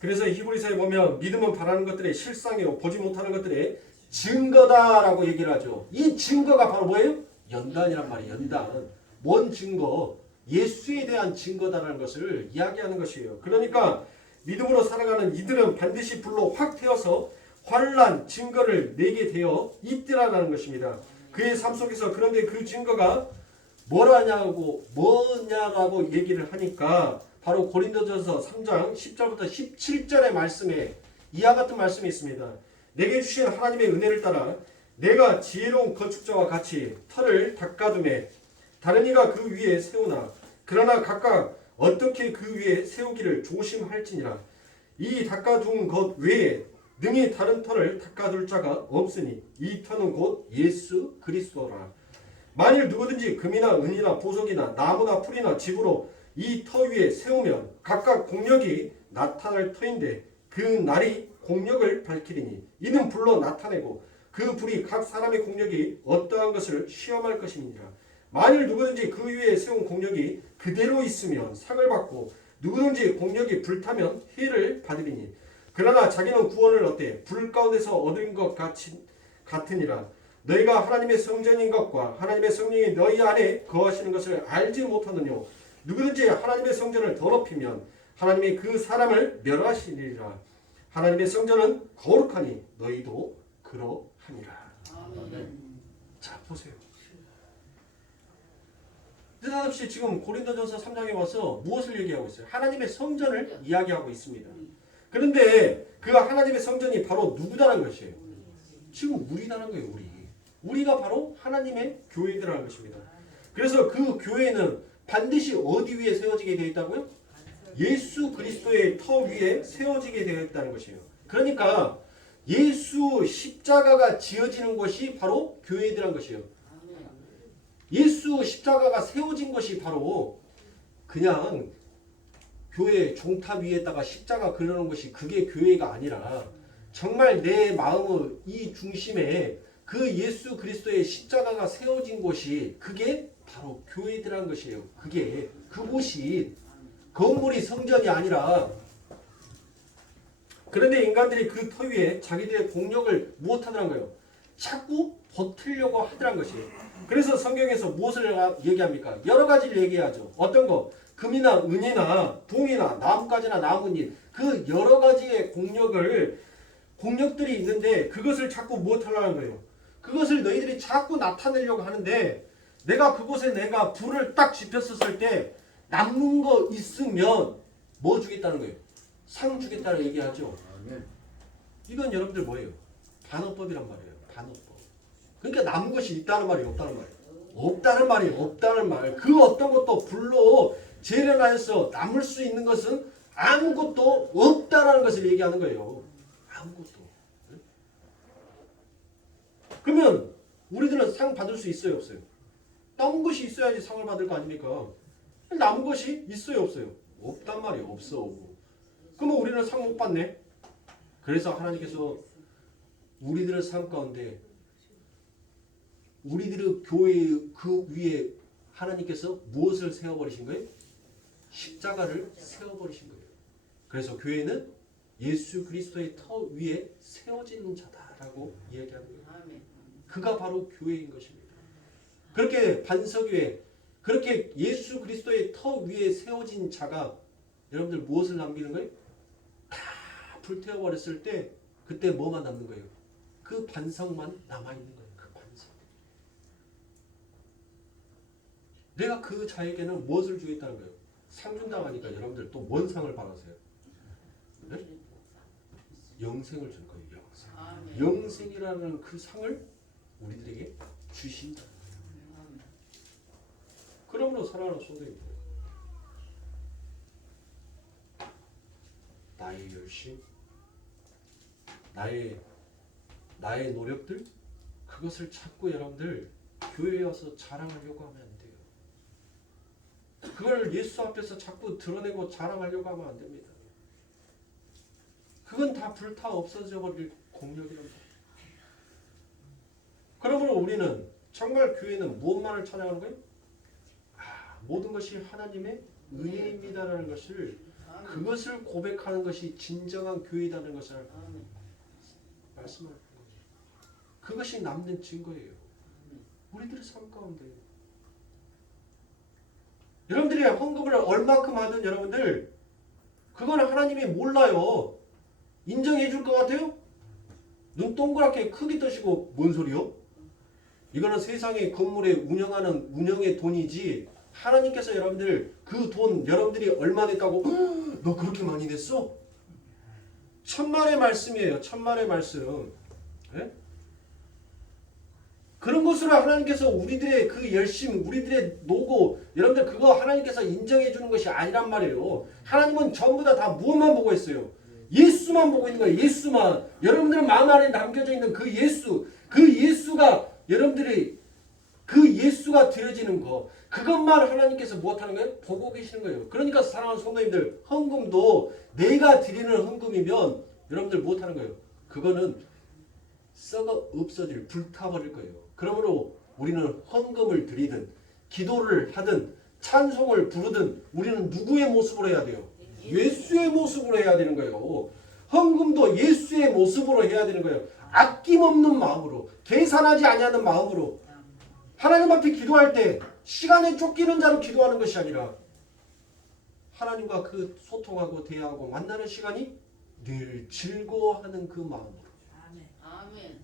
그래서 히브리서에 보면 믿음은 바라는 것들의 실상이요 보지 못하는 것들의 증거다라고 얘기를 하죠. 이 증거가 바로 뭐예요? 연단이란 말이에요. 연단. 뭔 증거? 예수에 대한 증거다라는 것을 이야기하는 것이에요. 그러니까 믿음으로 살아가는 이들은 반드시 불로 확 태워서 환난 증거를 내게 되어 있더라는 것입니다. 그의 삶 속에서 그런데 그 증거가 뭐냐라고 얘기를 하니까 바로 고린도전서 3장 10절부터 17절의 말씀에 이와 같은 말씀이 있습니다. 내게 주신 하나님의 은혜를 따라 내가 지혜로운 건축자와 같이 터를 닦아두매 다른 이가 그 위에 세우나 그러나 각각 어떻게 그 위에 세우기를 조심할지니라. 이 닦아둔 것 외에 능히 다른 터를 닦아둘 자가 없으니 이 터는 곧 예수 그리스도라. 만일 누구든지 금이나 은이나 보석이나 나무나 풀이나 집으로 이 터 위에 세우면 각각 공력이 나타날 터인데 그 날이 공력을 밝히리니 이는 불로 나타내고 그 불이 각 사람의 공력이 어떠한 것을 시험할 것이니라. 만일 누구든지 그 위에 세운 공력이 그대로 있으면 상을 받고 누구든지 공력이 불타면 해를 받으리니 그러나 자기는 구원을 얻되 불 가운데서 얻은 것 같으니라. 너희가 하나님의 성전인 것과 하나님의 성령이 너희 안에 거하시는 것을 알지 못하느냐. 누구든지 하나님의 성전을 더럽히면 하나님이 그 사람을 멸하시리라. 하나님의 성전은 거룩하니 너희도 그러하니라. 자 보세요. 느닷없이 지금 고린도전서 3장에 와서 무엇을 얘기하고 있어요? 하나님의 성전을 이야기하고 있습니다. 그런데 그 하나님의 성전이 바로 누구다라는 것이에요? 지금 우리다라는 거예요. 우리가 바로 하나님의 교회들이라는 것입니다. 그래서 그 교회는 반드시 어디 위에 세워지게 되어 있다고요? 예수 그리스도의 터 위에 세워지게 되어 있다는 것이에요. 그러니까 예수 십자가가 지어지는 것이 바로 교회들이라는 것이에요. 예수 십자가가 세워진 것이 바로 그냥 교회 종탑 위에다가 십자가 그려놓은 것이 그게 교회가 아니라 정말 내 마음의 이 중심에 그 예수 그리스도의 십자가가 세워진 곳이 그게 바로 교회들한 것이에요. 그게 그곳이 건물이 성전이 아니라. 그런데 인간들이 그 터 위에 자기들의 공력을 무엇하더란 거예요? 자꾸 버티려고 하더란 것이에요. 그래서 성경에서 무엇을 얘기합니까? 여러 가지를 얘기하죠. 어떤 거? 금이나 은이나 동이나 나뭇가지나 나뭇잎, 그 여러 가지의 공력들이 있는데 그것을 자꾸 무엇하려는 거예요? 그것을 너희들이 자꾸 나타내려고 하는데 내가 그곳에 내가 불을 딱 지폈었을 때 남는 거 있으면 뭐 주겠다는 거예요? 상 주겠다는 얘기하죠. 이건 여러분들 뭐예요? 반어법이란 말이에요. 반어법. 그러니까 남은 것이 있다는 말이 없다는 말이에요. 없다는 말이 없다는 말. 그 어떤 것도 불로 재련하여서 남을 수 있는 것은 아무것도 없다라는 것을 얘기하는 거예요. 아무것도. 그러면 우리들은 상 받을 수 있어요, 없어요? 남은 것이 있어야지 상을 받을 거 아닙니까? 남은 것이 있어요, 없어요? 없단 말이에요. 없어. 그러면 우리는 상 못 받네. 그래서 하나님께서 우리들의 삶 가운데 우리들의 교회 그 위에 하나님께서 무엇을 세워버리신 거예요? 십자가를 세워버리신 거예요. 그래서 교회는 예수 그리스도의 터 위에 세워지는 자다라고 이야기하는 거예요. 그가 바로 교회인 것입니다. 그렇게 반석 위에 그렇게 예수 그리스도의 터 위에 세워진 자가 여러분들 무엇을 남기는 거예요? 다 불태워버렸을 때 그때 뭐만 남는 거예요? 그 반석만 남아있는 거예요. 그 반석. 내가 그 자에게는 무엇을 주겠다는 거예요? 상 준다고 하니까 여러분들 또 뭔 상을 바라세요? 네? 영생을 줄 거예요. 영생. 영생이라는 그 상을 우리들에게 주신다. 그러므로 사랑하는 성도님들, 나의 열심, 나의 노력들, 그것을 자꾸 여러분들 교회에 와서 자랑하려고 하면 안 돼요. 그걸 예수 앞에서 자꾸 드러내고 자랑하려고 하면 안 됩니다. 그건 다 불타 없어져 버릴 공력이랍니다. 그러므로 우리는 정말 교회는 무엇만을 찬양하는 거예요? 모든 것이 하나님의 은혜입니다라는 것을 그것을 고백하는 것이 진정한 교회라는 것을 말씀하는 거예요. 그것이 남는 증거예요. 우리들의 삶 가운데 여러분들이 헌금을 얼마큼 하든 여러분들 그거는 하나님이 몰라요. 인정해 줄 것 같아요? 눈 동그랗게 크게 뜨시고 뭔 소리요? 이거는 세상의 건물에 운영하는 운영의 돈이지 하나님께서 여러분들 그 돈 여러분들이 얼마 냈다고 너 그렇게 많이 냈어? 천만의 말씀이에요. 천만의 말씀. 네? 그런 것으로 하나님께서 우리들의 그 열심, 우리들의 노고 여러분들 그거 하나님께서 인정해 주는 것이 아니란 말이에요. 하나님은 전부 다 무엇만 보고 있어요? 예수만 보고 있는 거예요. 예수만. 여러분들의 마음 안에 남겨져 있는 그 예수. 그 예수가 여러분들이 그 예수가 드려지는 거 그것만 하나님께서 무엇하는 거예요? 보고 계시는 거예요. 그러니까 사랑하는 성도님들 헌금도 내가 드리는 헌금이면 여러분들 무엇하는 거예요? 그거는 썩어 없어질 불타버릴 거예요. 그러므로 우리는 헌금을 드리든 기도를 하든 찬송을 부르든 우리는 누구의 모습으로 해야 돼요? 예수의 모습으로 해야 되는 거예요. 헌금도 예수의 모습으로 해야 되는 거예요. 아낌없는 마음으로 계산하지 아니하는 마음으로 하나님 앞에 기도할 때 시간에 쫓기는 자로 기도하는 것이 아니라 하나님과 그 소통하고 대화하고 만나는 시간이 늘 즐거워하는 그 마음으로. 아멘.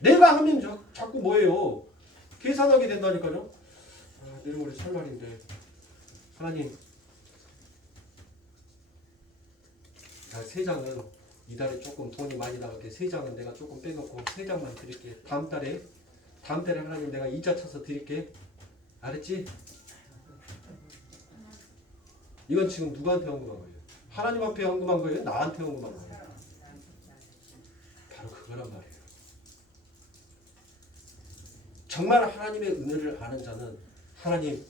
내가 하면 자꾸 뭐예요? 계산하게 된다니까요. 내일 모레 설날인데 하나님 세 장은 이달에 조금 돈이 많이 나갈 때 세 장은 내가 조금 빼놓고 세 장만 드릴게. 다음 달에 하나님 내가 이자 쳐서 드릴게. 알았지? 이건 지금 누구한테 헌금한 거예요? 하나님 앞에 헌금한 거예요? 나한테 헌금한 거예요? 바로 그거란 말이에요. 정말 하나님의 은혜를 아는 자는 하나님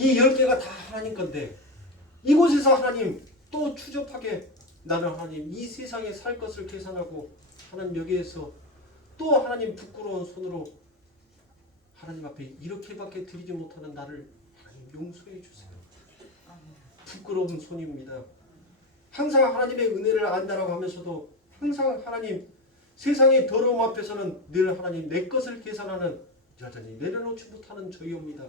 이 10개가 다 하나님 건데 이곳에서 하나님 또 추접하게 나는 하나님 이 세상에 살 것을 계산하고 하나님 여기에서 또 하나님 부끄러운 손으로 하나님 앞에 이렇게밖에 드리지 못하는 나를 하나님 용서해 주세요. 부끄러운 손입니다. 항상 하나님의 은혜를 안다라고 하면서도 항상 하나님 세상의 더러움 앞에서는 늘 하나님 내 것을 계산하는 여전히 내려놓지 못하는 저희옵니다.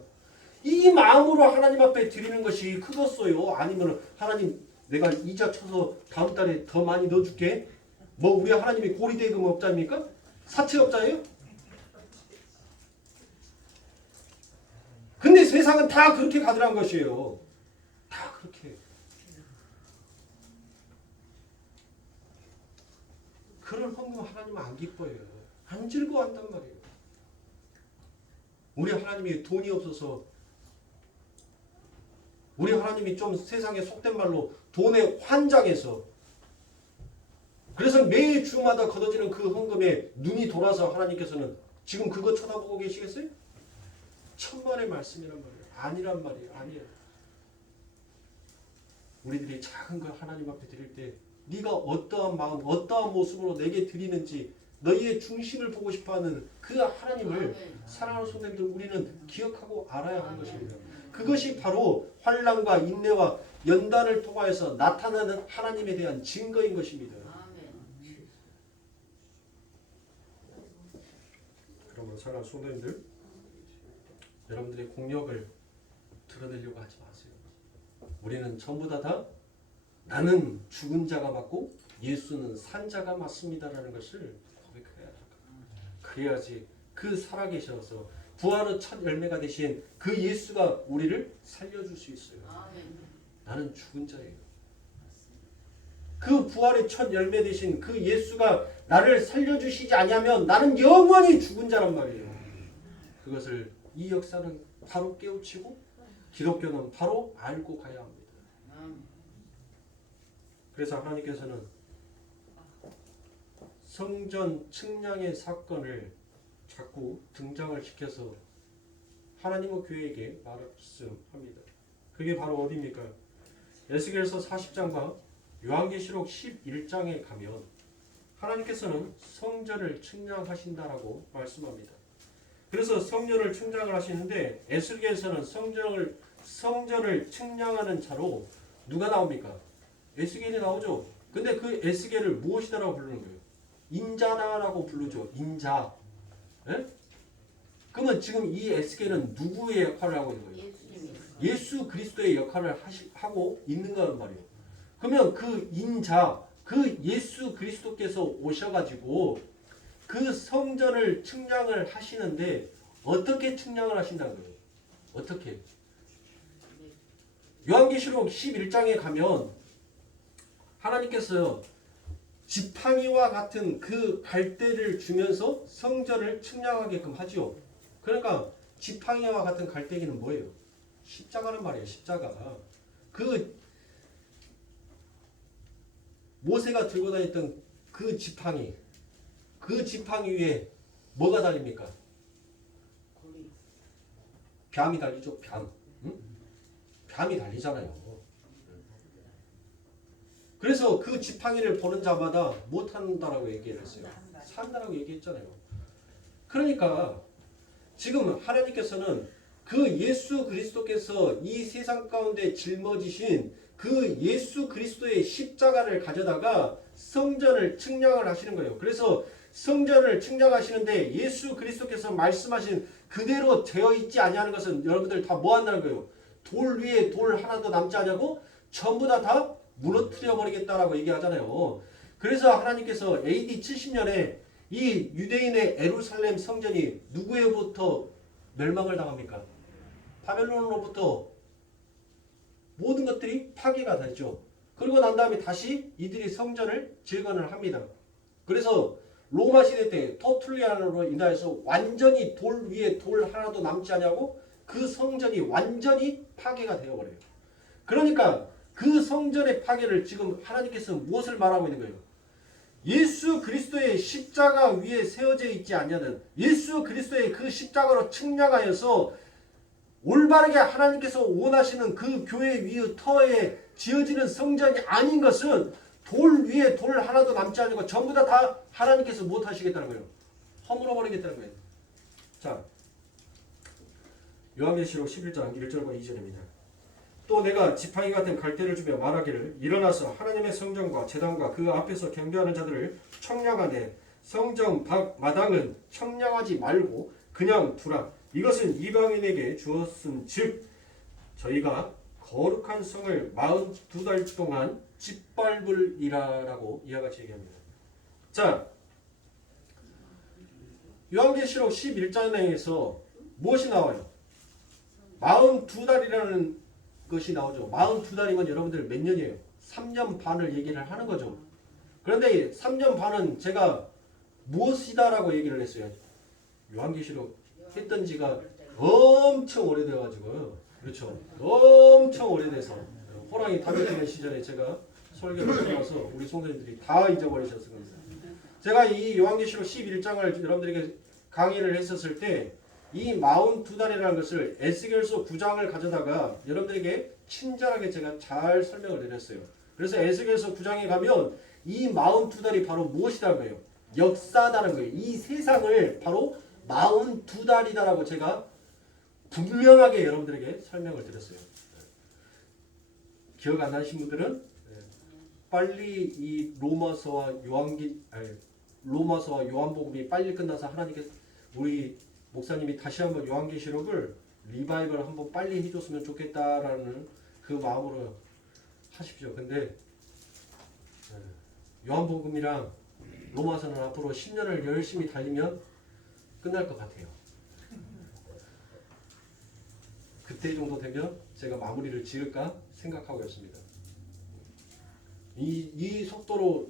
이 마음으로 하나님 앞에 드리는 것이 크겠어요? 아니면 하나님 내가 이자 쳐서 다음 달에 더 많이 넣어줄게? 뭐 우리 하나님이 고리대금 업자입니까? 사채업자예요? 근데 세상은 다 그렇게 가더란 것이에요. 다 그렇게. 그런 헌금 하나님은 안 기뻐해요. 안 즐거워한단 말이에요. 우리 하나님이 돈이 없어서 우리 하나님이 좀 세상에 속된 말로 돈에 환장해서 그래서 매일 주마다 걷어지는 그 헌금에 눈이 돌아서 하나님께서는 지금 그거 쳐다보고 계시겠어요? 천만의 말씀이란 말이에요. 아니란 말이에요. 아니에요. 우리들이 작은 걸 하나님 앞에 드릴 때 네가 어떠한 마음, 어떠한 모습으로 내게 드리는지 너희의 중심을 보고 싶어하는 그 하나님을 사랑하는 손님들 우리는 기억하고 알아야 하는 것입니다. 그것이 바로 환난과 인내와 연단을 통하여서 나타나는 하나님에 대한 증거인 것입니다. 그러면 사랑하는 성도님들 여러분들의 공력을 드러내려고 하지 마세요. 우리는 전부 다 나는 죽은 자가 맞고 예수는 산 자가 맞습니다라는 것을 고백해야 합니다. 그래야지 그 살아계셔서 부활의 첫 열매가 되신 그 예수가 우리를 살려줄 수 있어요. 나는 죽은 자예요. 그 부활의 첫 열매 되신 그 예수가 나를 살려주시지 아니하면 나는 영원히 죽은 자란 말이에요. 그것을 이 역사는 바로 깨우치고 기독교는 바로 알고 가야 합니다. 그래서 하나님께서는 성전 측량의 사건을 자꾸 등장을 시켜서 하나님의 교회에게 말씀합니다. 그게 바로 어디입니까? 에스겔서 40장과 요한계시록 11장에 가면 하나님께서는 성전을 측량하신다라고 말씀합니다. 그래서 성전을 측량을 하시는데 에스겔서는 성전을 측량하는 자로 누가 나옵니까? 에스겔이 나오죠. 근데 그 에스겔을 무엇이다라고 부르는 거예요? 인자나라고 부르죠. 인자. 예? 그러면 지금 이 에스겔은 누구의 역할을 하고 있는 거예요? 예수 그리스도의 역할을 하고 있는 거란 말이에요. 그러면 그 인자, 그 예수 그리스도께서 오셔가지고 그 성전을 측량을 하시는데 어떻게 측량을 하신다는 거예요? 어떻게? 요한계시록 11장에 가면 하나님께서 지팡이와 같은 그 갈대를 주면서 성전을 측량하게끔 하죠. 그러니까 지팡이와 같은 갈대기는 뭐예요? 십자가란 말이에요. 십자가. 그 모세가 들고 다녔던 그 지팡이 위에 뭐가 달립니까? 뱀이 달리죠. 뱀. 응? 뱀이 달리잖아요. 그래서 그 지팡이를 보는 자마다 못한다라고 얘기를 했어요. 산다라고 얘기했잖아요. 그러니까 지금 하나님께서는 그 예수 그리스도께서 이 세상 가운데 짊어지신 그 예수 그리스도의 십자가를 가져다가 성전을 측량을 하시는 거예요. 그래서 성전을 측량하시는데 예수 그리스도께서 말씀하신 그대로 되어 있지 아니하는 것은 여러분들 다 뭐 한다는 거예요? 돌 위에 돌 하나도 남지 않냐고 전부 다 무너뜨려 버리겠다라고 얘기하잖아요. 그래서 하나님께서 AD 70년에 이 유대인의 에루살렘 성전이 누구로부터 멸망을 당합니까? 바벨론으로부터 모든 것들이 파괴가 되죠. 그리고 난 다음에 다시 이들이 성전을 재건을 합니다. 그래서 로마 시대 때 터툴리안으로 인하여서 완전히 돌 위에 돌 하나도 남지 않냐고 그 성전이 완전히 파괴가 되어버려요. 그러니까 그 성전의 파괴를 지금 하나님께서 무엇을 말하고 있는 거예요? 예수 그리스도의 십자가 위에 세워져 있지 않냐는 예수 그리스도의 그 십자가로 측량하여서 올바르게 하나님께서 원하시는 그 교회 위의 터에 지어지는 성전이 아닌 것은 돌 위에 돌 하나도 남지 않고 전부 다 하나님께서 못 하시겠다는 거예요. 허물어 버리겠다는 거예요. 자, 요한계시록 11장 1절과 2절입니다. 또 내가 지팡이 같은 갈대를 주며 말하기를 일어나서 하나님의 성전과 제단과 그 앞에서 경배하는 자들을 청량하되 성전 밖 마당은 청량하지 말고 그냥 두라. 이것은 이방인에게 주었은즉 저희가 거룩한 성을 42달 동안 짓밟으리라라고 이와 같이 얘기합니다. 자, 요한계시록 11장에서 무엇이 나와요? 42달이라는 것이 나오죠. 42달이면 여러분들 몇 년이에요? 3년 반을 얘기를 하는 거죠. 그런데 3년 반은 제가 무엇이다라고 얘기를 했어요. 요한계시록 했던 지가 엄청 오래돼가지고, 그렇죠. 엄청 오래돼서 호랑이 다스리는 시절에 제가 설교를 해서 우리 성도님들이 다 잊어버리셨습니다. 제가 이 요한계시록 11장을 여러분들에게 강의를 했었을 때 이 42달이라는 것을 에스겔서 9장을 가져다가 여러분들에게 친절하게 제가 잘 설명을 드렸어요. 그래서 에스겔서 9장에 가면 이 42달이 바로 무엇이라는 거예요? 역사다는 거예요. 이 세상을 바로 42달이다라고 제가 분명하게 여러분들에게 설명을 드렸어요. 기억 안 나신 분들은 빨리 이 로마서와 요한복음이 빨리 끝나서 하나님께서 우리 목사님이 다시 한번 요한계시록을 리바이벌 한번 빨리 해줬으면 좋겠다라는 그 마음으로 하십시오. 근데 요한복음이랑 로마서는 앞으로 10년을 열심히 달리면 끝날 것 같아요. 그때 정도 되면 제가 마무리를 지을까 생각하고 있습니다. 이 속도로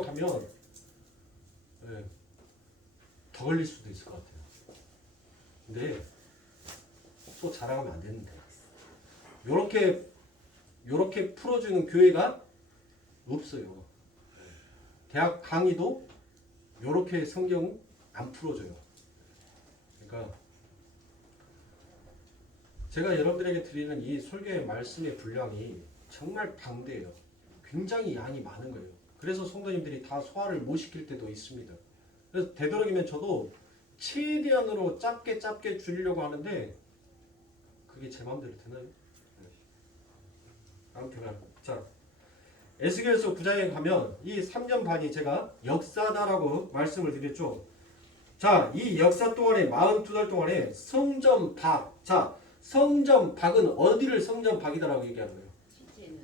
가면 더 걸릴 수도 있을 것 같아요. 근데 또 자랑하면 안 되는데 요렇게 풀어주는 교회가 없어요. 대학 강의도 요렇게 성경 안 풀어줘요. 그러니까 제가 여러분들에게 드리는 이 설교의 말씀의 분량이 정말 방대해요. 굉장히 양이 많은 거예요. 그래서 성도님들이 다 소화를 못 시킬 때도 있습니다. 그래서 되도록이면 저도 최대한으로 짧게 줄이려고 하는데 그게 제 마음대로 되나요? 아무튼 자, 에스겔서 9장에 가면 이 3년 반이 제가 역사다라고 말씀을 드렸죠. 자, 이 역사 동안에 42달 동안에 성전 밖. 자, 성전 밖은 어디를 성전 밖이다라고 얘기하는 거예요?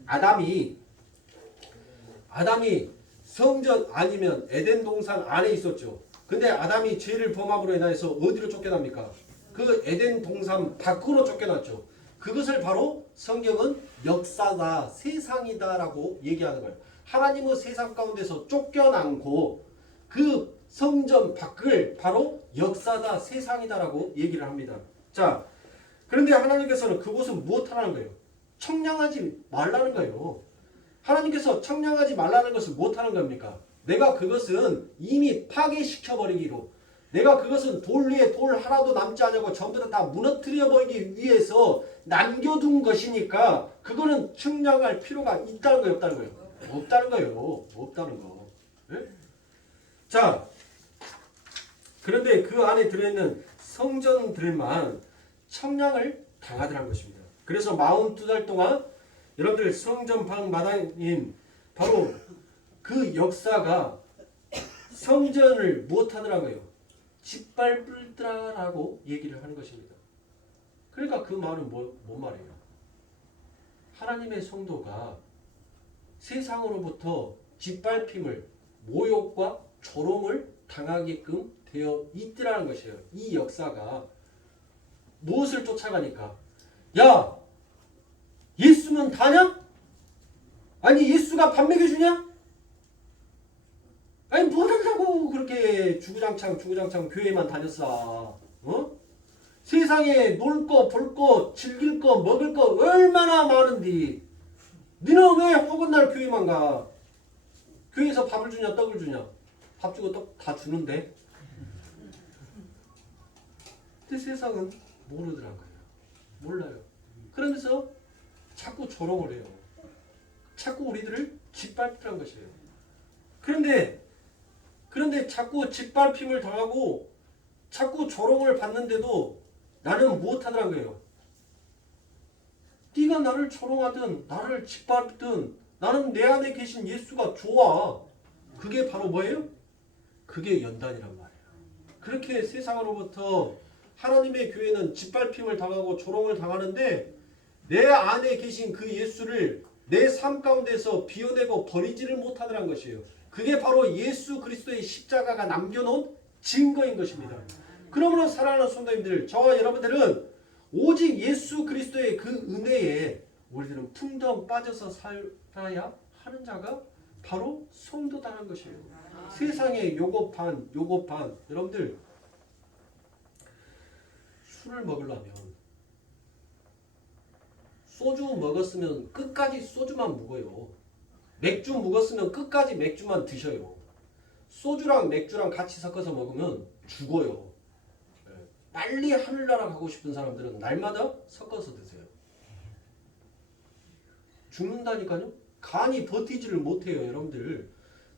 아담이 성전 아니면 에덴 동산 안에 있었죠. 근데 아담이 죄를 범함으로 인해서 어디로 쫓겨납니까? 그 에덴 동산 밖으로 쫓겨났죠. 그것을 바로 성경은 역사다, 세상이다라고 얘기하는 거예요. 하나님의 세상 가운데서 쫓겨난고 그 성전 밖을 바로 역사다, 세상이다라고 얘기를 합니다. 자, 그런데 하나님께서는 그곳은 무엇하라는 거예요? 청량하지 말라는 거예요. 하나님께서 청량하지 말라는 것은 무엇하는 겁니까? 내가 그것은 이미 파괴시켜버리기로, 내가 그것은 돌 위에 돌 하나도 남지 않고 전부 다 무너뜨려버리기 위해서 남겨둔 것이니까 그거는 청량할 필요가 있다는 거예요, 없다는 거예요? 없다는 거예요. 없다는 거. 네? 자, 그런데 그 안에 들어있는 성전들만 청량을 당하더라는 것입니다. 그래서 42달 동안 여러분들 성전 밖 마당인 바로 그 역사가 성전을 무엇하더라고요? 짓밟으라라고 얘기를 하는 것입니다. 그러니까 그 말은 뭔 말이에요? 하나님의 성도가 세상으로부터 짓밟힘을, 모욕과 조롱을 당하게끔 되어 있더라는 것이에요. 이 역사가 무엇을 쫓아가니까? 야! 예수면 다냐? 아니 예수가 밥 먹여주냐? 아니 뭐 하려고 그렇게 주구장창 교회만 다녔어? 어? 세상에 놀 거, 볼 거, 즐길 거, 먹을 거 얼마나 많은데 너는 왜 허군날 교회만 가? 교회에서 밥을 주냐 떡을 주냐? 밥 주고 떡 다 주는데. 근데 세상은 모르더라고요. 몰라요. 그러면서 자꾸 조롱을 해요. 자꾸 우리들을 짓밟으라는 것이에요. 그런데 자꾸 짓밟힘을 당하고 자꾸 조롱을 받는데도 나는 무엇하더란 거예요. 네가 나를 조롱하든 나를 짓밟든 나는 내 안에 계신 예수가 좋아. 그게 바로 뭐예요? 그게 연단이란 말이에요. 그렇게 세상으로부터 하나님의 교회는 짓밟힘을 당하고 조롱을 당하는데 내 안에 계신 그 예수를 내 삶 가운데서 비워내고 버리지를 못하더란 것이에요. 그게 바로 예수 그리스도의 십자가가 남겨놓은 증거인 것입니다. 그러므로 사랑하는 성도님들, 저와 여러분들은 오직 예수 그리스도의 그 은혜에 우리들은 풍덩 빠져서 살아야 하는 자가 바로 성도다라는 것이에요. 세상에 요것 반 여러분들 술을 먹으려면 소주 먹었으면 끝까지 소주만 묵어요. 맥주 묵었으면 끝까지 맥주만 드셔요. 소주랑 맥주랑 같이 섞어서 먹으면 죽어요. 빨리 하늘나라 가고 싶은 사람들은 날마다 섞어서 드세요. 죽는다니까요. 간이 버티지를 못해요. 여러분들.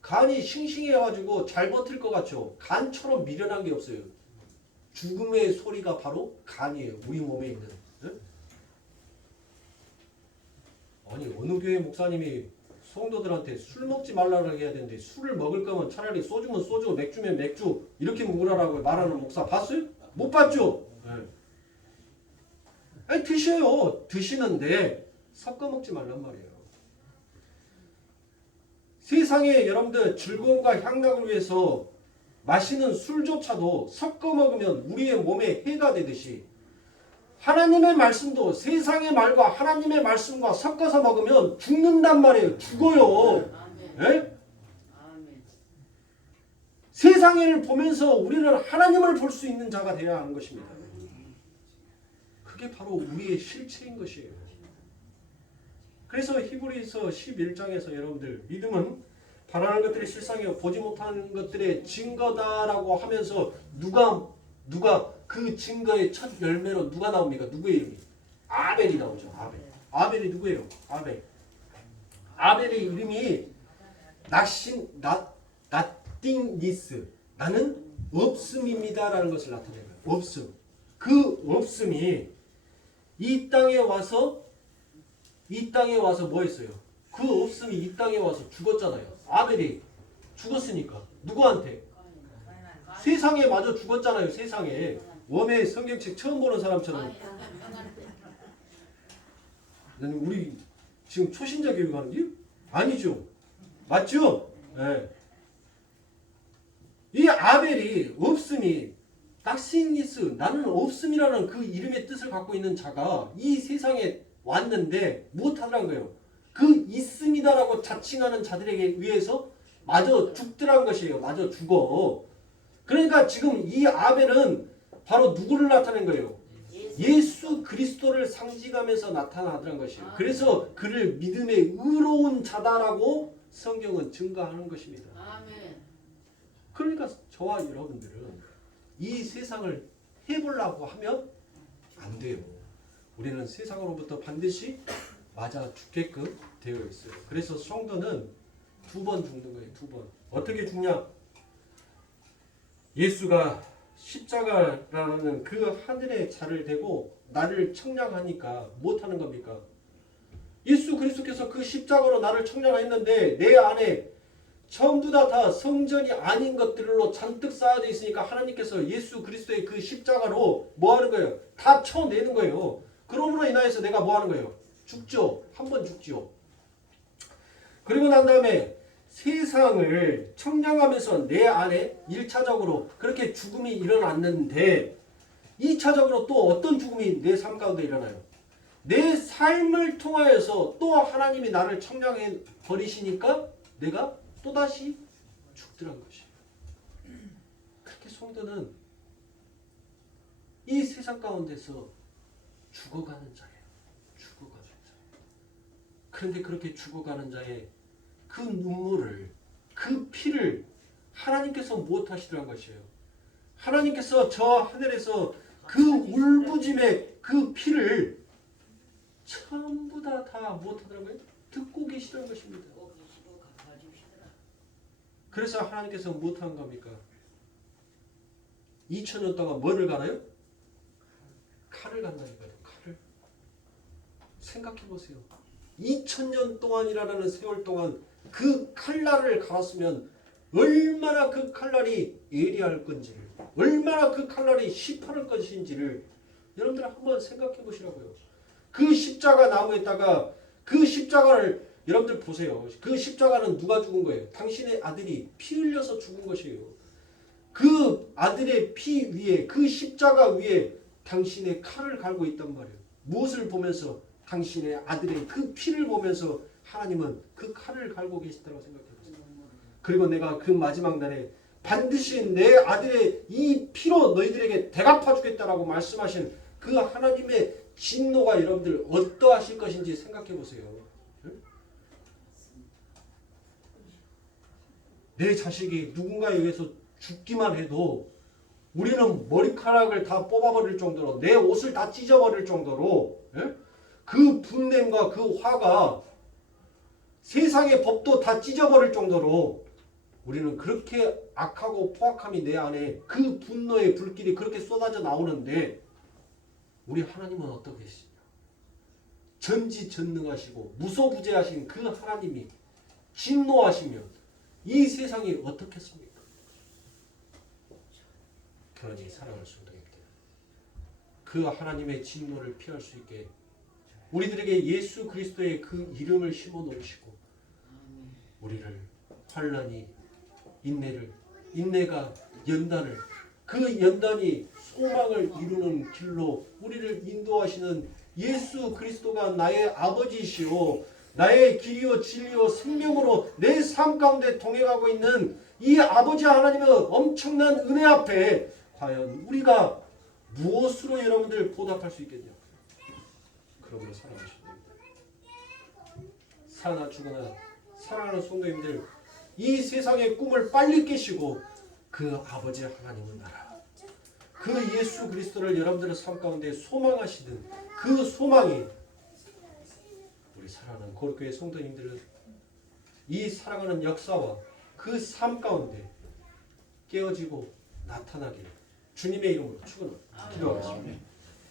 간이 싱싱해가지고 잘 버틸 것 같죠. 간처럼 미련한 게 없어요. 죽음의 소리가 바로 간이에요. 우리 몸에 있는. 네? 아니 어느 교회 목사님이 성도들한테 술 먹지 말라고 해야 되는데 술을 먹을 거면 차라리 소주면 소주, 맥주면 맥주 이렇게 먹으라고 말하는 목사 봤어요? 못 봤죠? 네. 아니 드셔요. 드시는데 섞어 먹지 말란 말이에요. 세상에 여러분들 즐거움과 향락을 위해서 마시는 술조차도 섞어 먹으면 우리의 몸에 해가 되듯이 하나님의 말씀도 세상의 말과 하나님의 말씀과 섞어서 먹으면 죽는단 말이에요. 죽어요. 네? 세상을 보면서 우리는 하나님을 볼 수 있는 자가 되어야 하는 것입니다. 그게 바로 우리의 실체인 것이에요. 그래서 히브리서 11장에서 여러분들 믿음은 바라는 것들이 실상이요 보지 못하는 것들의 증거다라고 하면서 누가 그 증거의 첫 열매로 누가 나옵니까? 누구의 이름이? 아벨이 나오죠. 아벨이 누구예요? 아벨의 이름이 nothingness 나는 없음입니다라는 것을 나타내는 거예요. 없음. 그 없음이 이 땅에 와서 뭐 했어요? 그 없음이 이 땅에 와서 죽었잖아요. 아벨이 죽었으니까 누구한테? 세상에 마저 죽었잖아요. 세상에. 웜의 성경책 처음 보는 사람처럼. 우리 지금 초신자 교육하는 게? 아니죠. 맞죠? 네. 이 아벨이 없음이 nothingness 나는 없음이라는 그 이름의 뜻을 갖고 있는 자가 이 세상에 왔는데 무엇하더란 거예요? 그 있음이다라고 자칭하는 자들에게 의해서 마저 죽더란 것이에요. 마저 죽어. 그러니까 지금 이 아벨은 바로 누구를 나타낸 거예요? 예수 그리스도를 상징하면서 나타나더란 것이에요. 그래서 그를 믿음의 의로운 자다라고 성경은 증거하는 것입니다. 그러니까 저와 여러분들은 이 세상을 해보려고 하면 안 돼요. 우리는 세상으로부터 반드시 맞아 죽게끔 되어 있어요. 그래서 성도는 2번 죽는 거예요. 2번. 어떻게 죽냐? 예수가 십자가라는 그 하늘의 자를 대고 나를 청량하니까 못하는 겁니까? 예수 그리스도께서 그 십자가로 나를 청량했는데 내 안에 전부 다 성전이 아닌 것들로 잔뜩 쌓여져 있으니까 하나님께서 예수 그리스도의 그 십자가로 뭐 하는 거예요? 다 쳐내는 거예요. 그러므로 인하여서 내가 뭐 하는 거예요? 죽죠. 한 번 죽죠. 그리고 난 다음에 세상을 청량하면서 내 안에 1차적으로 그렇게 죽음이 일어났는데 2차적으로 또 어떤 죽음이 내 삶 가운데 일어나요? 내 삶을 통하여서 또 하나님이 나를 청량해 버리시니까 내가 또다시 죽더란 것이에요. 그렇게 성도는 이 세상 가운데서 죽어가는 자예요. 죽어가는 자. 그런데 그렇게 죽어가는 자의 그 눈물을, 그 피를 하나님께서 무엇 하시더란 것이에요. 하나님께서 저 하늘에서 그 울부짖음의 그 피를 전부 다 무엇하더라고요? 듣고 계시다는 것입니다. 그래서 하나님께서 무엇한 겁니까? 2000년 동안 뭐를 가나요? 칼을 간다니까요. 칼을. 생각해 보세요. 2000년 동안이라는 세월 동안 그 칼날을 갈았으면 얼마나 그 칼날이 예리할 건지를, 얼마나 그 칼날이 시퍼럴 것인지를 여러분들 한번 생각해 보시라고요. 그 십자가 나무에다가 그 십자가를 여러분들 보세요. 그 십자가는 누가 죽은 거예요? 당신의 아들이 피 흘려서 죽은 것이에요. 그 아들의 피 위에, 그 십자가 위에 당신의 칼을 갈고 있단 말이에요. 무엇을 보면서? 당신의 아들의 그 피를 보면서 하나님은 그 칼을 갈고 계시다고 생각해보세요. 그리고 내가 그 마지막 날에 반드시 내 아들의 이 피로 너희들에게 대갚아 주겠다라고 말씀하신 그 하나님의 진노가 여러분들 어떠하실 것인지 생각해 보세요. 내 자식이 누군가에 의해서 죽기만 해도 우리는 머리카락을 다 뽑아버릴 정도로, 내 옷을 다 찢어버릴 정도로 그 분냄과 그 화가 세상의 법도 다 찢어버릴 정도로 우리는 그렇게 악하고 포악함이 내 안에, 그 분노의 불길이 그렇게 쏟아져 나오는데 우리 하나님은 어떻게 계시냐? 전지전능하시고 무소부재하신 그 하나님이 진노하시면 이 세상이 어떻겠습니까? 그러니 사랑하는 성도님들, 그 하나님의 진노를 피할 수 있게 우리들에게 예수 그리스도의 그 이름을 심어 놓으시고 우리를 환난이 인내를, 인내가 연단을, 그 연단이 소망을 이루는 길로 우리를 인도하시는 예수 그리스도가 나의 아버지시오, 나의 길이요 진리요 생명으로 내 삶 가운데 동행하고 있는 이 아버지 하나님의 엄청난 은혜 앞에 과연 우리가 무엇으로 여러분들 보답할 수 있겠냐? 그러므로 사랑하시는 분들, 사나 죽으나 사랑하는 성도님들, 이 세상의 꿈을 빨리 깨시고 그 아버지 하나님의 나라, 그 예수 그리스도를 여러분들의 삶 가운데 소망하시는 그 소망이 우리 사랑하는 거룩교회 성도님들은 이 살아가는 역사와 그 삶 가운데 깨어지고 나타나길 주님의 이름으로 축원합니다. 기도하겠습니다.